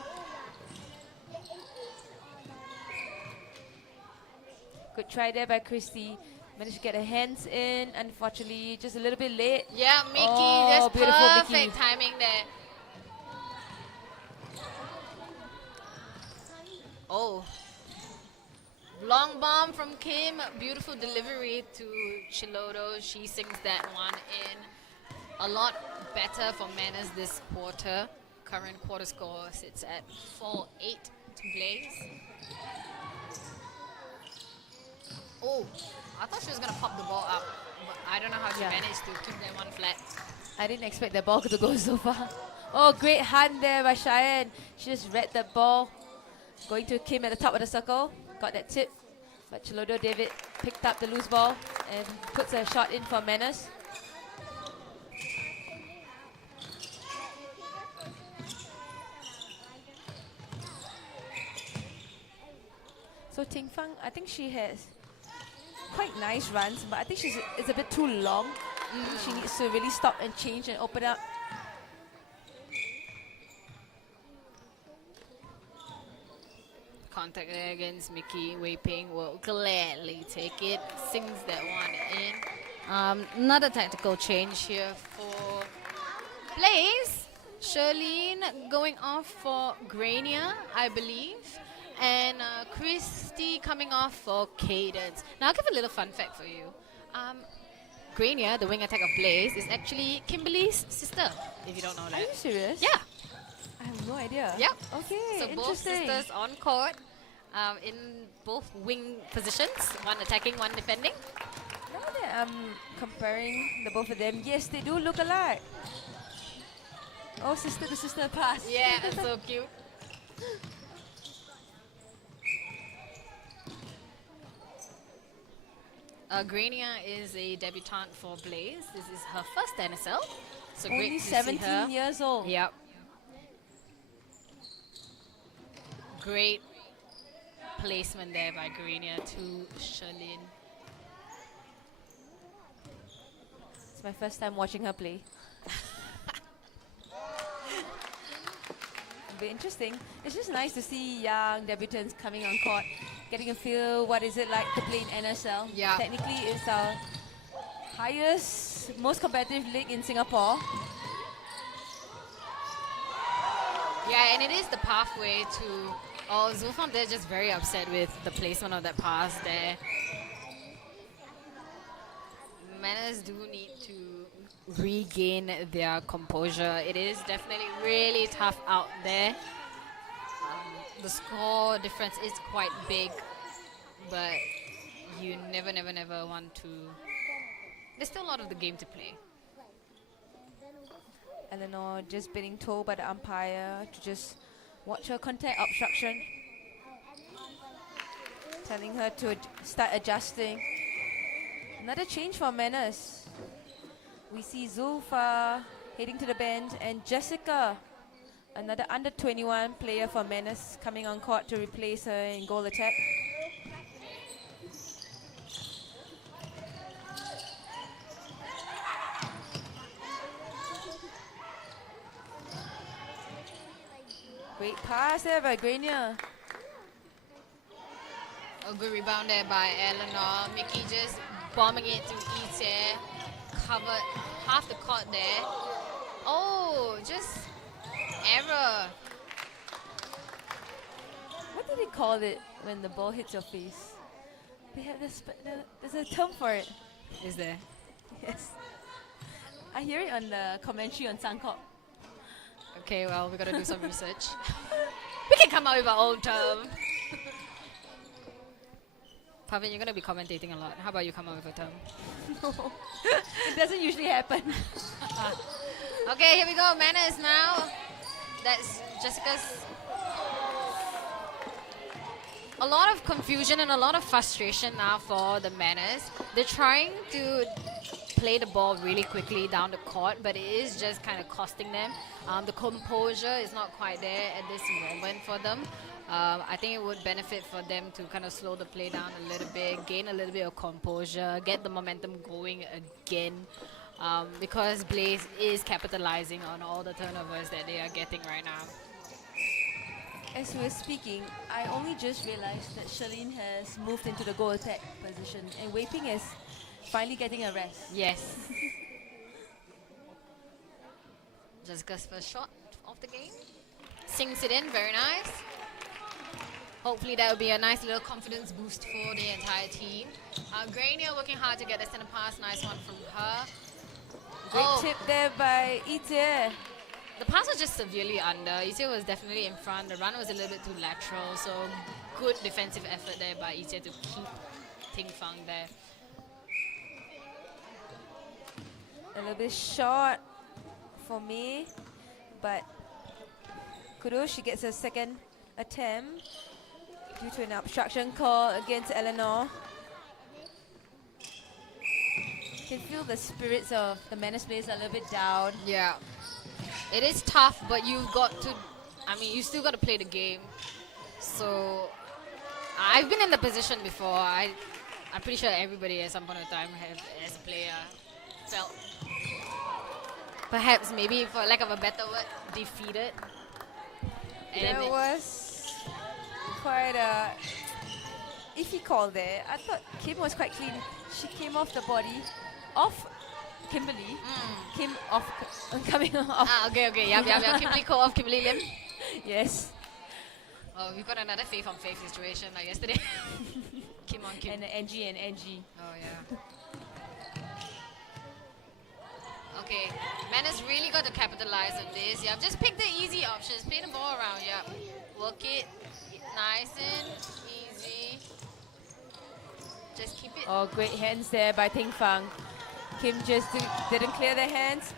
Good try there by Christy. Managed to get her hands in. Unfortunately, just a little bit late. Yeah, Mickey, oh, just beautiful perfect Mickey. timing there. Oh, long bomb from Kim. Beautiful delivery to Chilodo. She sinks that one in. A lot better for Mannas this quarter. Current quarter score sits at 4-8 to Blaze. Oh, I thought she was going to pop the ball up, but I don't know how she managed to keep that one flat. I didn't expect the ball to go so far. Oh, great hand there by Cheyenne. She just read the ball. Going to Kim at the top of the circle. Got that tip. But Chilodo David picked up the loose ball and puts a shot in for Mannas. So Ting Fang, I think she has quite nice runs, but I think it's a bit too long. She needs to really stop and change and open up. Contact there against Mickey. Wei Ping will gladly take it. Sings that one in. Another tactical change here for Blaze. Charlene going off for Grania, I believe. And Christy coming off for Cadence. Now I'll give a little fun fact for you. Grania, the wing attack of Blaze, is actually Kimberly's sister, if you don't know that. Are you serious? Yeah. I have no idea. Yep. Okay, So both sisters on court in both wing positions, one attacking, one defending. Now that I'm comparing the both of them, yes, they do look alike. Oh, sister to sister pass. Yeah, that's so cute. Grania is a debutante for Blaze. This is her first NSL. So Only great to 17 see her. years old. Yep. Great placement there by Grania to Charlene. It's my first time watching her play. It'll be interesting. It's just nice to see young debutants coming on court getting a feel what is it like to play in NSL. Yeah. Technically, it's our highest, most competitive league in Singapore. Yeah, and it is the pathway to... Oh, Zulfan, they're just very upset with the placement of that pass there. Mannas do need to regain their composure. It is definitely really tough out there. The score difference is quite big, but you never want to... There's still a lot of the game to play. Eleanor just being told by the umpire to just watch her contact obstruction. Telling her to start adjusting. Another change for Mannas. We see Zulfa heading to the bench and Jessica, another under 21 player for Mannas, coming on court to replace her in goal attack. Great pass there by Grenier. A good rebound there by Eleanor. Mickey just bombing it to Ite. Covered half the court there. Oh, just error. What did they call it when the ball hits your face? They have this, there's a term for it. Is there? Yes. I hear it on the commentary on Sangkok. Okay, well, we gotta do some research. We can come up with our own term. Pavin, you're gonna be commentating a lot. How about you come up with a term? No, it doesn't usually happen. Okay, here we go. Mannas now. That's Jessica's. A lot of confusion and a lot of frustration now for the Mannas. They're trying to play the ball really quickly down the court, but it is just kind of costing them. The composure is not quite there at this moment for them. I think it would benefit for them to kind of slow the play down a little bit, gain a little bit of composure, get the momentum going again, because Blaze is capitalizing on all the turnovers that they are getting right now. As we were speaking, I only just realized that Charlene has moved into the goal attack position and Wei Ping is finally getting a rest. Yes. Jessica's first shot of the game. Sinks it in, very nice. Hopefully that will be a nice little confidence boost for the entire team. Grenier working hard to get the center pass. Nice one from her. Great tip there by Ite. The pass was just severely under. Ite was definitely in front. The run was a little bit too lateral. So good defensive effort there by Ite to keep Ting Fang there. A little bit short for me, but kudos, she gets a second attempt due to an obstruction call against Eleanor. Can feel the spirits of the Mannas players a little bit down. Yeah. It is tough, but you've got to, I mean, you still got to play the game. So, I've been in the position before. I'm pretty sure everybody at some point in time have, as a player, felt perhaps, maybe for lack of a better word, defeated. There was quite a iffy call there. I thought Kim was quite clean. She came off the body, off Kimberly. Came off, coming off. Ah, okay. Yeah. Kimberly call off Kimberly Lim. Yes. Oh, we've got another faith on faith situation like yesterday. Kim on Kim. And NG and NG. Oh, yeah. Okay, Mannas really got to capitalize on this. Yeah, just pick the easy options. Play the ball around. Yeah, work it nice and easy. Just keep it. Oh, great hands there by Ting Fang. Kim just didn't clear their hands.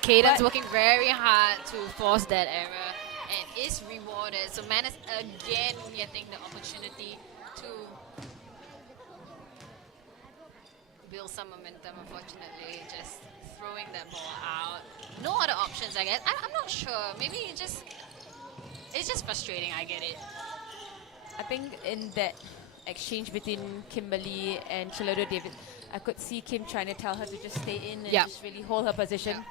Caden's working very hard to force that error and is rewarded. So Mannas again getting the opportunity to build some momentum. Unfortunately, just throwing that ball out. No other options, I guess. I'm not sure. Maybe it's just frustrating. I get it. I think in that exchange between Kimberly and Chilodo David, I could see Kim trying to tell her to just stay in and just really hold her position. Yeah.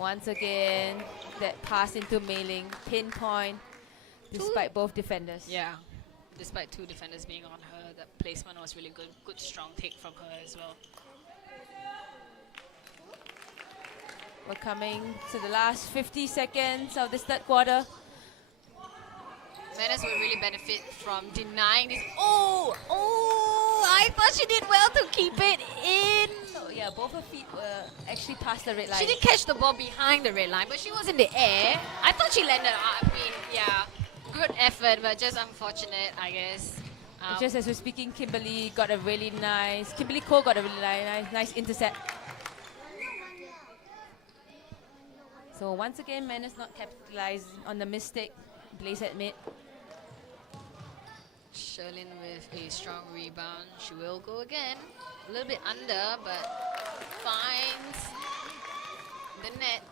Once again, that pass into Mei-Ling, pinpoint, despite both defenders. Yeah, despite two defenders being on her, the placement was really good. Good strong take from her as well. We're coming to the last 50 seconds of this third quarter. Mannas will really benefit from denying this. Oh, I thought she did well to keep it in. So yeah, both her feet were actually past the red line. She did catch the ball behind the red line, but she was in the air. I thought she landed. I mean, yeah, good effort, but just unfortunate, I guess. Just as we're speaking, Kimberly Cole got a really nice intercept. So once again, Mannas not capitalizing on the mistake. Blaze at mid. Sherlyn with a strong rebound. She will go again. A little bit under, but finds the net.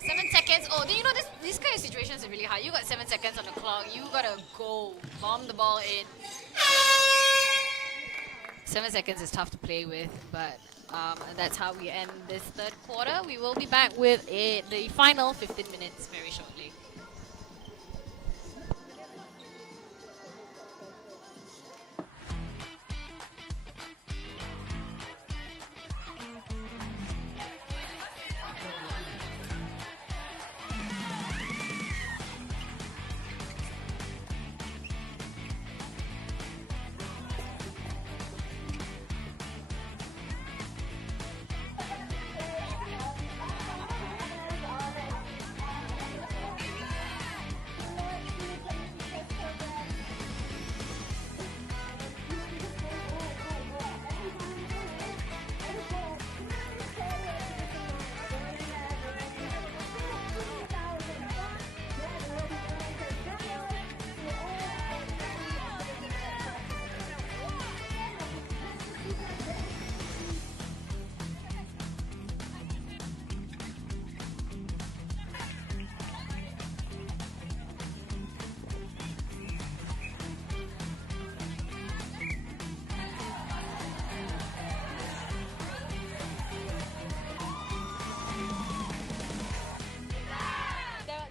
7 seconds. Oh, you know, this kind of situations are really hard. You got 7 seconds on the clock. You gotta go bomb the ball in. 7 seconds is tough to play with, but that's how we end this third quarter. We will be back with the final 15 minutes very shortly.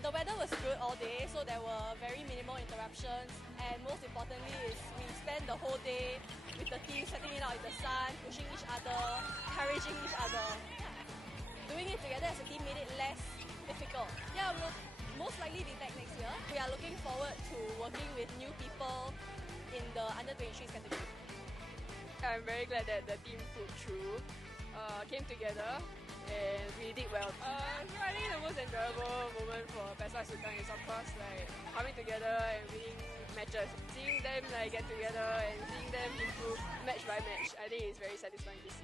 The weather was good all day, so there were very minimal interruptions, and most importantly is we spent the whole day with the team sweating it out in the sun, pushing each other, encouraging each other. Doing it together as a team made it less difficult. Yeah, we'll most likely be back next year. We are looking forward to working with new people in the under-23s category. I'm very glad that the team pulled through, came together, and we did well. I think the most enjoyable moment for Pesta Sukang is of course like coming together and winning matches. Seeing them like get together and seeing them improve match by match, I think it's very satisfying to see.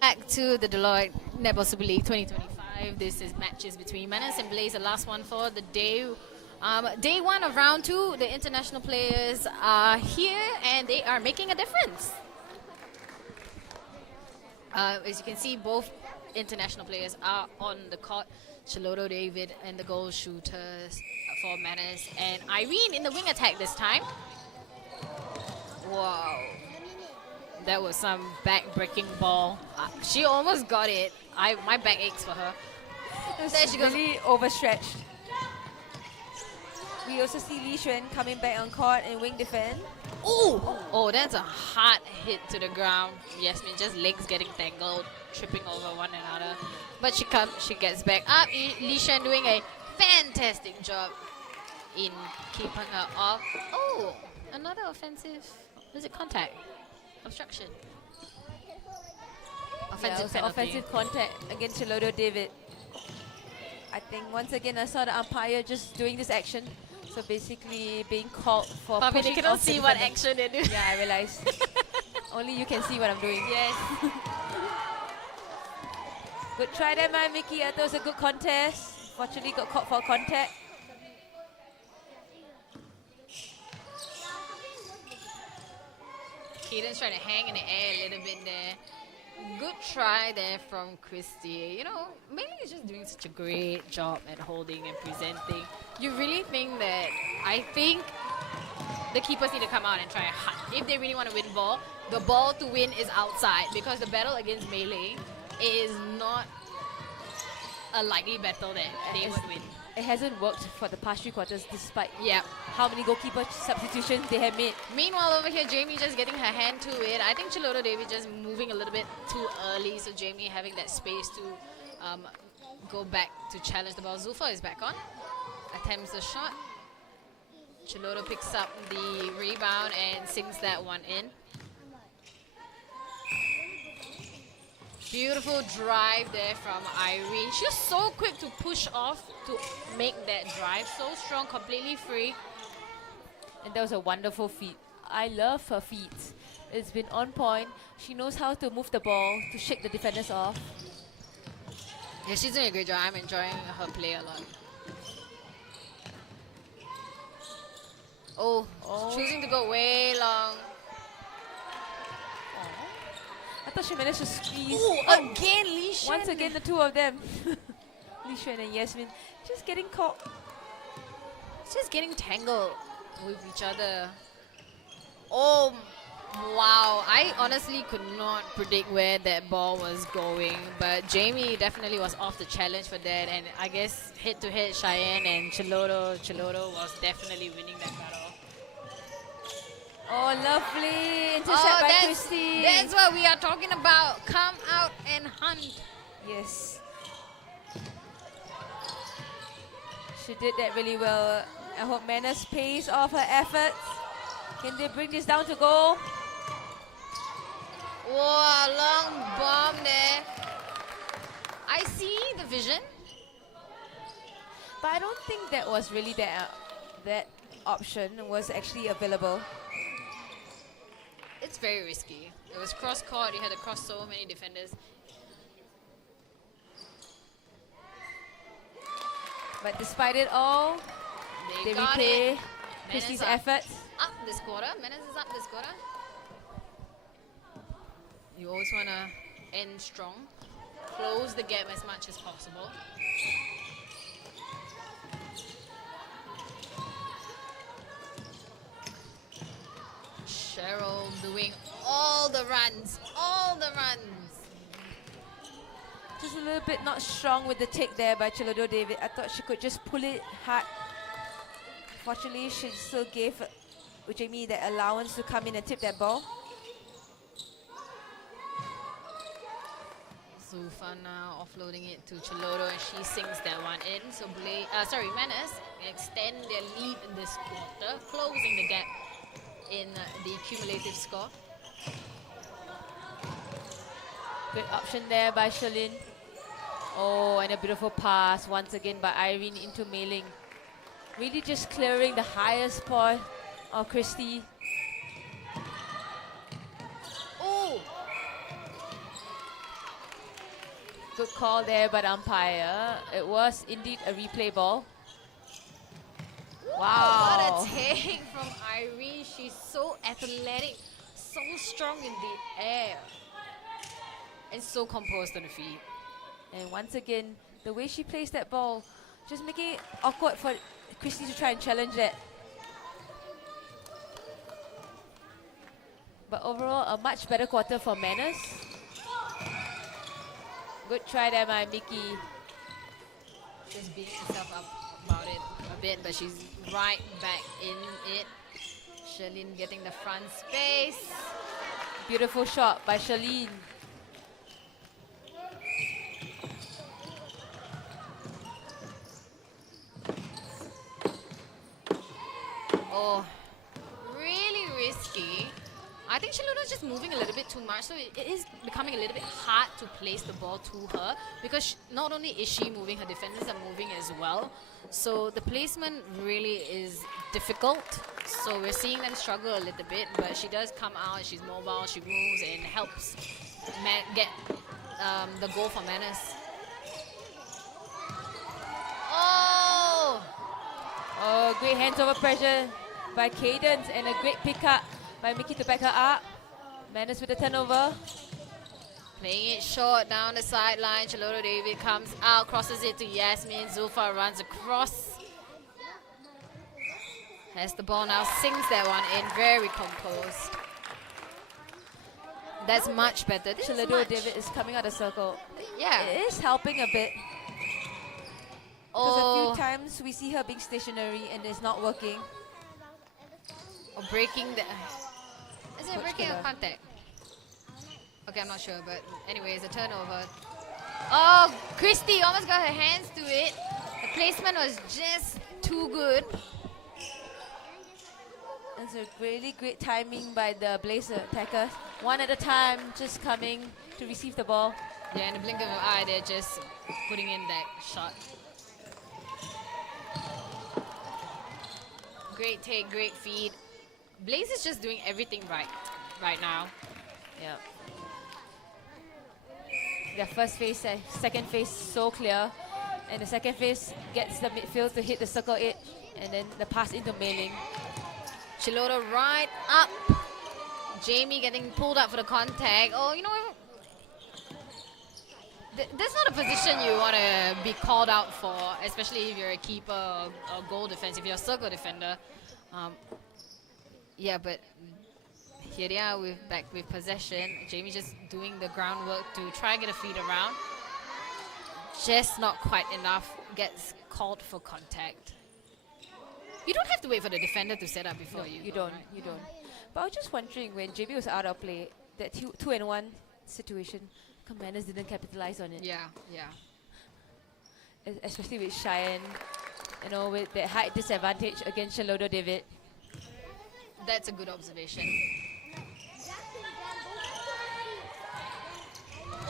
Back to the Deloitte Netball Super League 2025. This is matches between Mannas and Blaze, the last one for the day. Day 1 of round 2, the international players are here and they are making a difference. As you can see, both international players are on the court. Chiloto David and the goal shooters for Mannas, and Irene in the wing attack this time. Wow. That was some back-breaking ball. She almost got it. My back aches for her. There she goes. Really overstretched. We also see Li Xuan coming back on court and wing defend. Ooh! Oh, that's a hard hit to the ground. Yasmin, just legs getting tangled, tripping over one another. But she gets back up. Li Xuan doing a fantastic job in keeping her off. Oh, another offensive. Is it contact? Obstruction. Offensive penalty. Offensive contact against Chiloto David. I think once again I saw the umpire just doing this action. So basically being called for Papi, pushing you cannot off see the what defender. action they do. Yeah, I realized. Only you can see what I'm doing. Yes. Good try there, my Mickey. I thought it was a good contest. Fortunately got caught for contact. Keaton's trying to hang in the air a little bit there. Good try there from Christy. You know, Meili is just doing such a great job at holding and presenting. You really think that, I think the keepers need to come out and try hard. If they really want to win ball, the ball to win is outside, because the battle against Meili is not a likely battle that they would win. It hasn't worked for the past 3 quarters despite Yeah. how many goalkeeper substitutions they have made. Meanwhile, over here, Jamie just getting her hand to it. I think Chiloto David just moving a little bit too early, so Jamie having that space to go back to challenge the ball. Zulfa is back on. Attempts the shot. Chiloto picks up the rebound and sinks that one in. Beautiful drive there from Irene. She's so quick to push off to make that drive. So strong, completely free. And that was a wonderful feat. I love her feet. It's been on point. She knows how to move the ball, to shake the defenders off. Yeah, she's doing a great job. I'm enjoying her play a lot. Oh, choosing to go way long. I thought she managed to squeeze. Ooh, again, Li Xuan. Once again, the two of them. Li Xuan and Yasmin just getting caught. It's just getting tangled with each other. Oh, wow. I honestly could not predict where that ball was going, but Jamie definitely was off the challenge for that, and I guess head-to-head Cheyenne and Chiloto was definitely winning that battle. Oh, lovely intercept by Christy. That's what we are talking about. Come out and hunt. Yes. She did that really well. I hope Mannas pays off her efforts. Can they bring this down to goal? Whoa, long bomb there. I see the vision. But I don't think that was really that option was actually available. It's very risky. It was cross-court. You had to cross so many defenders. But despite it all, they got repay it. Christy's Mannas efforts. Up this quarter. Mannas is up this quarter. You always want to end strong. Close the gap as much as possible. Cheryl doing all the runs. All the runs. Just a little bit not strong with the take there by Chiloto David. I thought she could just pull it hard. Fortunately, she still gave Jamie the allowance to come in and tip that ball. Zulfa now offloading it to Chiloto, and she sinks that one in. So Mannas extend their lead in this quarter, closing the gap in the cumulative score. Good option there by Shalin. Oh, and a beautiful pass once again by Irene into Mei-Ling. Really just clearing the highest point of Christy. Oh! Good call there by the umpire. It was indeed a replay ball. Wow. What a take from Irene. She's so athletic, so strong in the air, and so composed on the feet. And once again, the way she plays that ball, just making it awkward for Christy to try and challenge that. But overall, a much better quarter for Mannas. Good try there by Mickey. Just beating herself up about it a bit, but she's right back in it. Charlene getting the front space. Beautiful shot by Charlene. Oh, really risky. I think Shiloda's just moving a little bit too much, so it is becoming a little bit hard to place the ball to her, because not only is she moving, her defenders are moving as well. So the placement really is difficult. So we're seeing them struggle a little bit, but she does come out, she's mobile, she moves and helps get the goal for Mannas. Oh! Oh, great hands over pressure by Cadence and a great pickup by Mickey to back her up. Mannas with the turnover. Playing it short down the sideline. Chiloto David comes out, crosses it to Yasmin. Zulfa runs across. Has the ball now, sings that one in, very composed. That's much better. This is Chiloto much. David is coming out of the circle. Yeah. It is helping a bit. Because Oh, a few times we see her being stationary and it's not working. or breaking the... Is it Coach breaking a killer. contact? Okay, I'm not sure, but anyways, a turnover. Oh, Christy almost got her hands to it. The placement was just too good. It's a really great timing by the Blazer attackers. One at a time, just coming to receive the ball. Yeah, in the blink of an eye, they're just putting in that shot. Great take, great feed. Blaze is just doing everything right now. Yeah. Their first phase, second phase so clear. And the second phase gets the midfield to hit the circle edge. And then the pass into Mei-Ling. Chiloto right up. Jamie getting pulled up for the contact. Oh, you know what? That's not a position you want to be called out for, especially if you're a keeper or goal defense, if you're a circle defender. Yeah, but here they are back with possession. Jamie just doing the groundwork to try and get a feed around. Just not quite enough. Gets called for contact. You don't have to wait for the defender to set up before you go, don't. right? You don't. But I was just wondering, when JB was out of play, that 2-and-1 situation, Commanders didn't capitalize on it. Yeah, yeah. Especially with Cheyenne, you know, with that height disadvantage against Chiloto David. That's a good observation.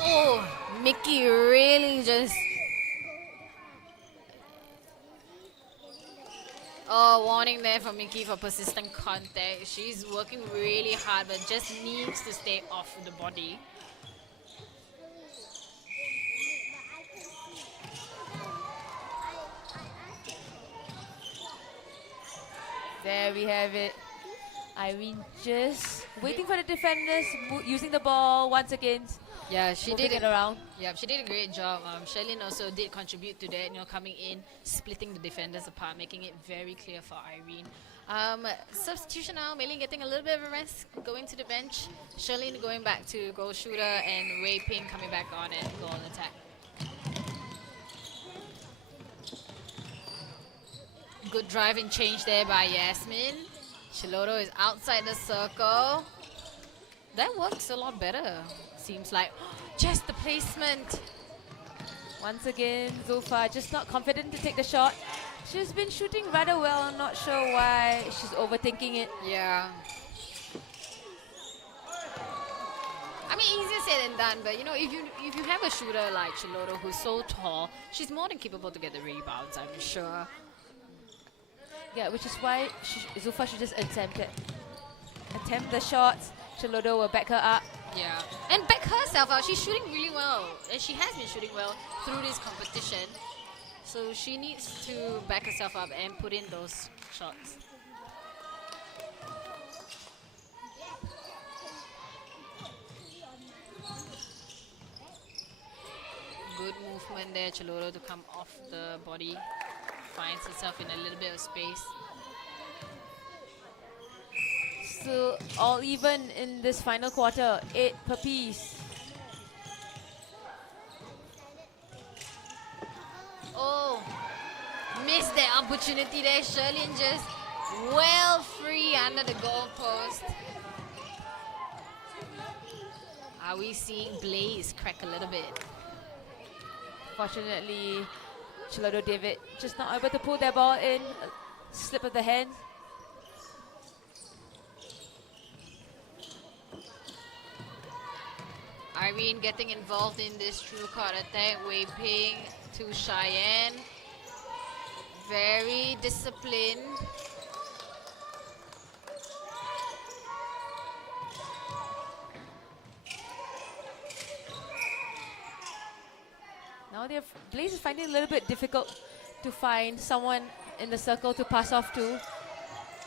Oh, Mickey really just... Oh, warning there for Mickey for persistent contact. She's working really hard, but just needs to stay off the body. There we have it. Irene just waiting for the defenders, using the ball once again. Yeah, she moving did it around. Yeah, she did a great job. Charlene also did contribute to that, you know, coming in, splitting the defenders apart, making it very clear for Irene. Substitution now, Mei-Ling getting a little bit of a rest, going to the bench. Charlene going back to goal shooter, and Wei Ping coming back on and goal attack. Good driving change there by Yasmin. Chiloto is outside the circle. That works a lot better, seems like. Just the placement. Once again, Zulfa just not confident to take the shot. She's been shooting rather well. I'm not sure why she's overthinking it. Yeah. I mean, easier said than done, but you know, if you have a shooter like Chiloto who's so tall, she's more than capable to get the rebounds, I'm sure. Yeah, which is why Zulfa should just attempt the shots. Chiloto will back her up. Yeah. And back herself out. She's shooting really well. And she has been shooting well through this competition. So she needs to back herself up and put in those shots. Good movement there, Chaloro to come off the body. Finds herself in a little bit of space. Still all even in this final quarter, 8 per piece. Oh, missed that opportunity there. Sherlyn just well free under the goalpost. Are we seeing Blaze crack a little bit? Fortunately, Chaloro David just not able to pull that ball in. A slip of the hand. Irene getting involved in this true court attack, Wei-Ping to Cheyenne. Very disciplined. Now Blaze is finding it a little bit difficult to find someone in the circle to pass off to.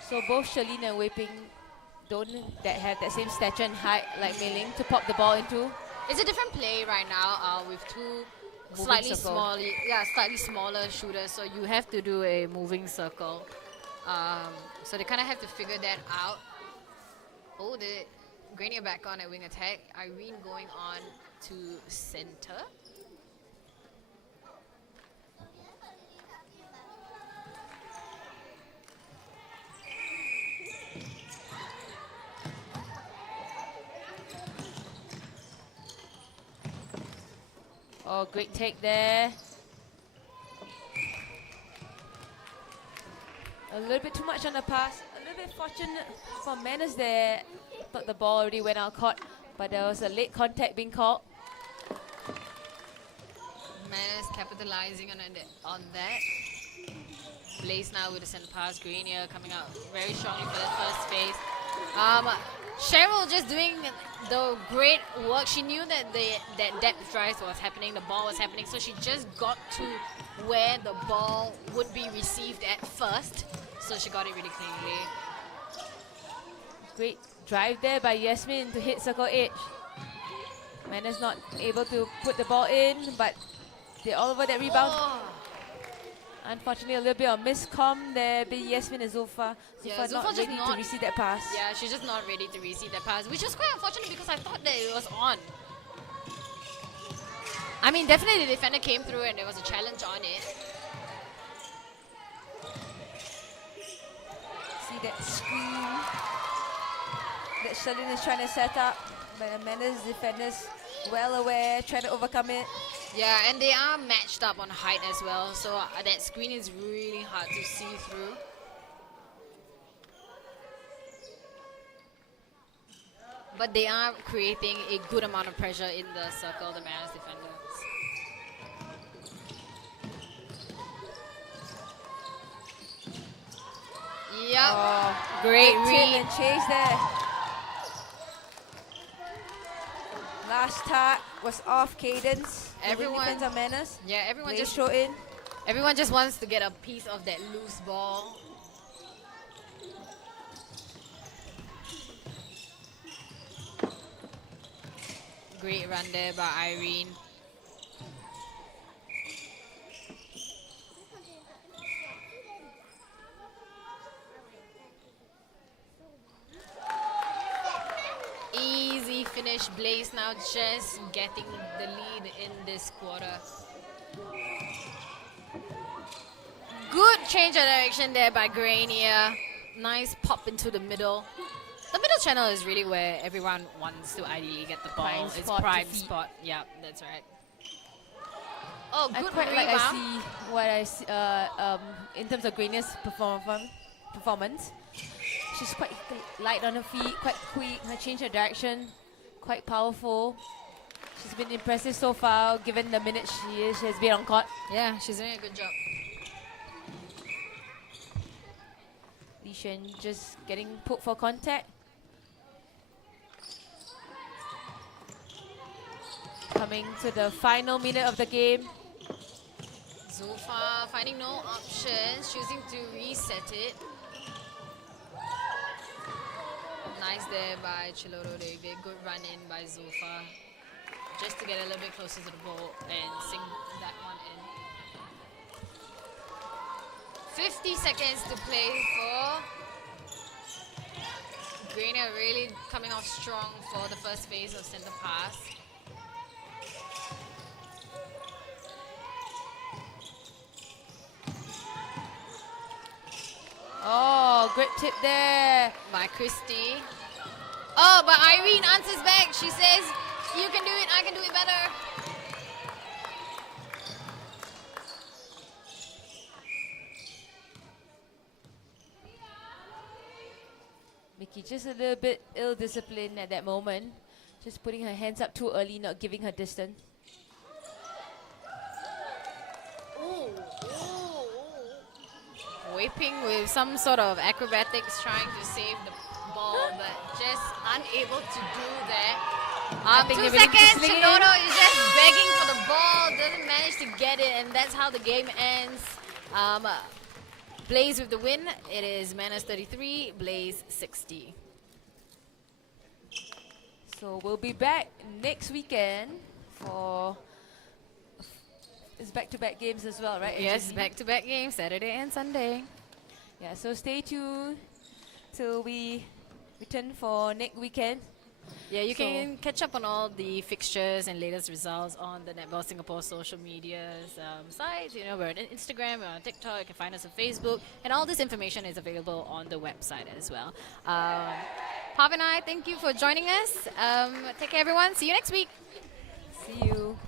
So both Sherlyn and Wei-Ping don't have that same stature and height like Mei Ling to pop the ball into. It's a different play right now with two Moving slightly circle. slightly smaller shooters. So you have to do a moving circle. So they kind of have to figure that out. Oh, the Grenier back on at wing attack. Irene going on to center. Oh, great take there. A little bit too much on the pass. A little bit fortunate for Mannas there. Thought the ball already went out caught, but there was a late contact being called. Mannas capitalizing on that. Blaze now with the center pass. Grenier coming out very strongly for the first phase. Cheryl just doing the great work. She knew that that depth drive was happening, the ball was happening, so she just got to where the ball would be received at first. So she got it really cleanly. Great drive there by Yasmin to hit circle edge. Mannas not able to put the ball in, but they're all over that rebound. Oh. Unfortunately, a little bit of miscomm there by Yasmin and Zulfa. Yeah, Zulfa not Zulfa just ready to not- receive that pass. Yeah, she's just not ready to receive that pass, which was quite unfortunate because I thought that it was on. I mean, definitely the defender came through and there was a challenge on it. See that screen that Sherlyn is trying to set up, but the Mannas defenders well aware, trying to overcome it. Yeah, and they are matched up on height as well, so that screen is really hard to see through. But they are creating a good amount of pressure in the circle, the Mannas defenders. Yep, Oh, great tip read. and chase there. Last tag was off cadence. Everyone- Defense of Mannas. Yeah, everyone Blaze just throw in. everyone just wants to get a piece of that loose ball. Great run there by Irene. Easy finish. Blaze now just getting the lead in this quarter. Good change of direction there by Grenier. Nice pop into the middle. The middle channel is really where everyone wants to ideally get the ball. Prime It's spot to prime feed. spot. Yeah, that's right. Oh, I good quite rebound. like I see what I see in terms of Grenier's performance. She's quite light on her feet, quite quick. Her change of direction, quite powerful. She's been impressive so far, given the minutes she has been on court. Yeah, she's doing a good job. Li Xuan just getting put for contact. Coming to the final minute of the game. Zulfa finding no options, choosing to reset it. Nice there by Chilodo. Good run in by Zulfa. Just to get a little bit closer to the ball and sink that one in. 50 seconds to play for Grainer, really coming off strong for the first phase of center pass. Oh, great tip there. By Christy. Oh, but Irene answers back. She says, you can do it, I can do it better. Mickey just a little bit ill-disciplined at that moment. Just putting her hands up too early, not giving her distance. Whipping with some sort of acrobatics, trying to save the ball, but just unable to do that. 2 seconds, Chilodo is just begging for the ball, doesn't manage to get it, and that's how the game ends. Blaze with the win. It is Mannas 33, Blaze 60. So we'll be back next weekend for... It's back-to-back games as well, right? Yes, back-to-back games, Saturday and Sunday. Yeah, so stay tuned till we return for next weekend. Yeah, you can catch up on all the fixtures and latest results on the Netball Singapore social medias sites. You know, we're on Instagram, we're on TikTok, you can find us on Facebook, and all this information is available on the website as well. Pav and I, thank you for joining us. Take care, everyone. See you next week. See you.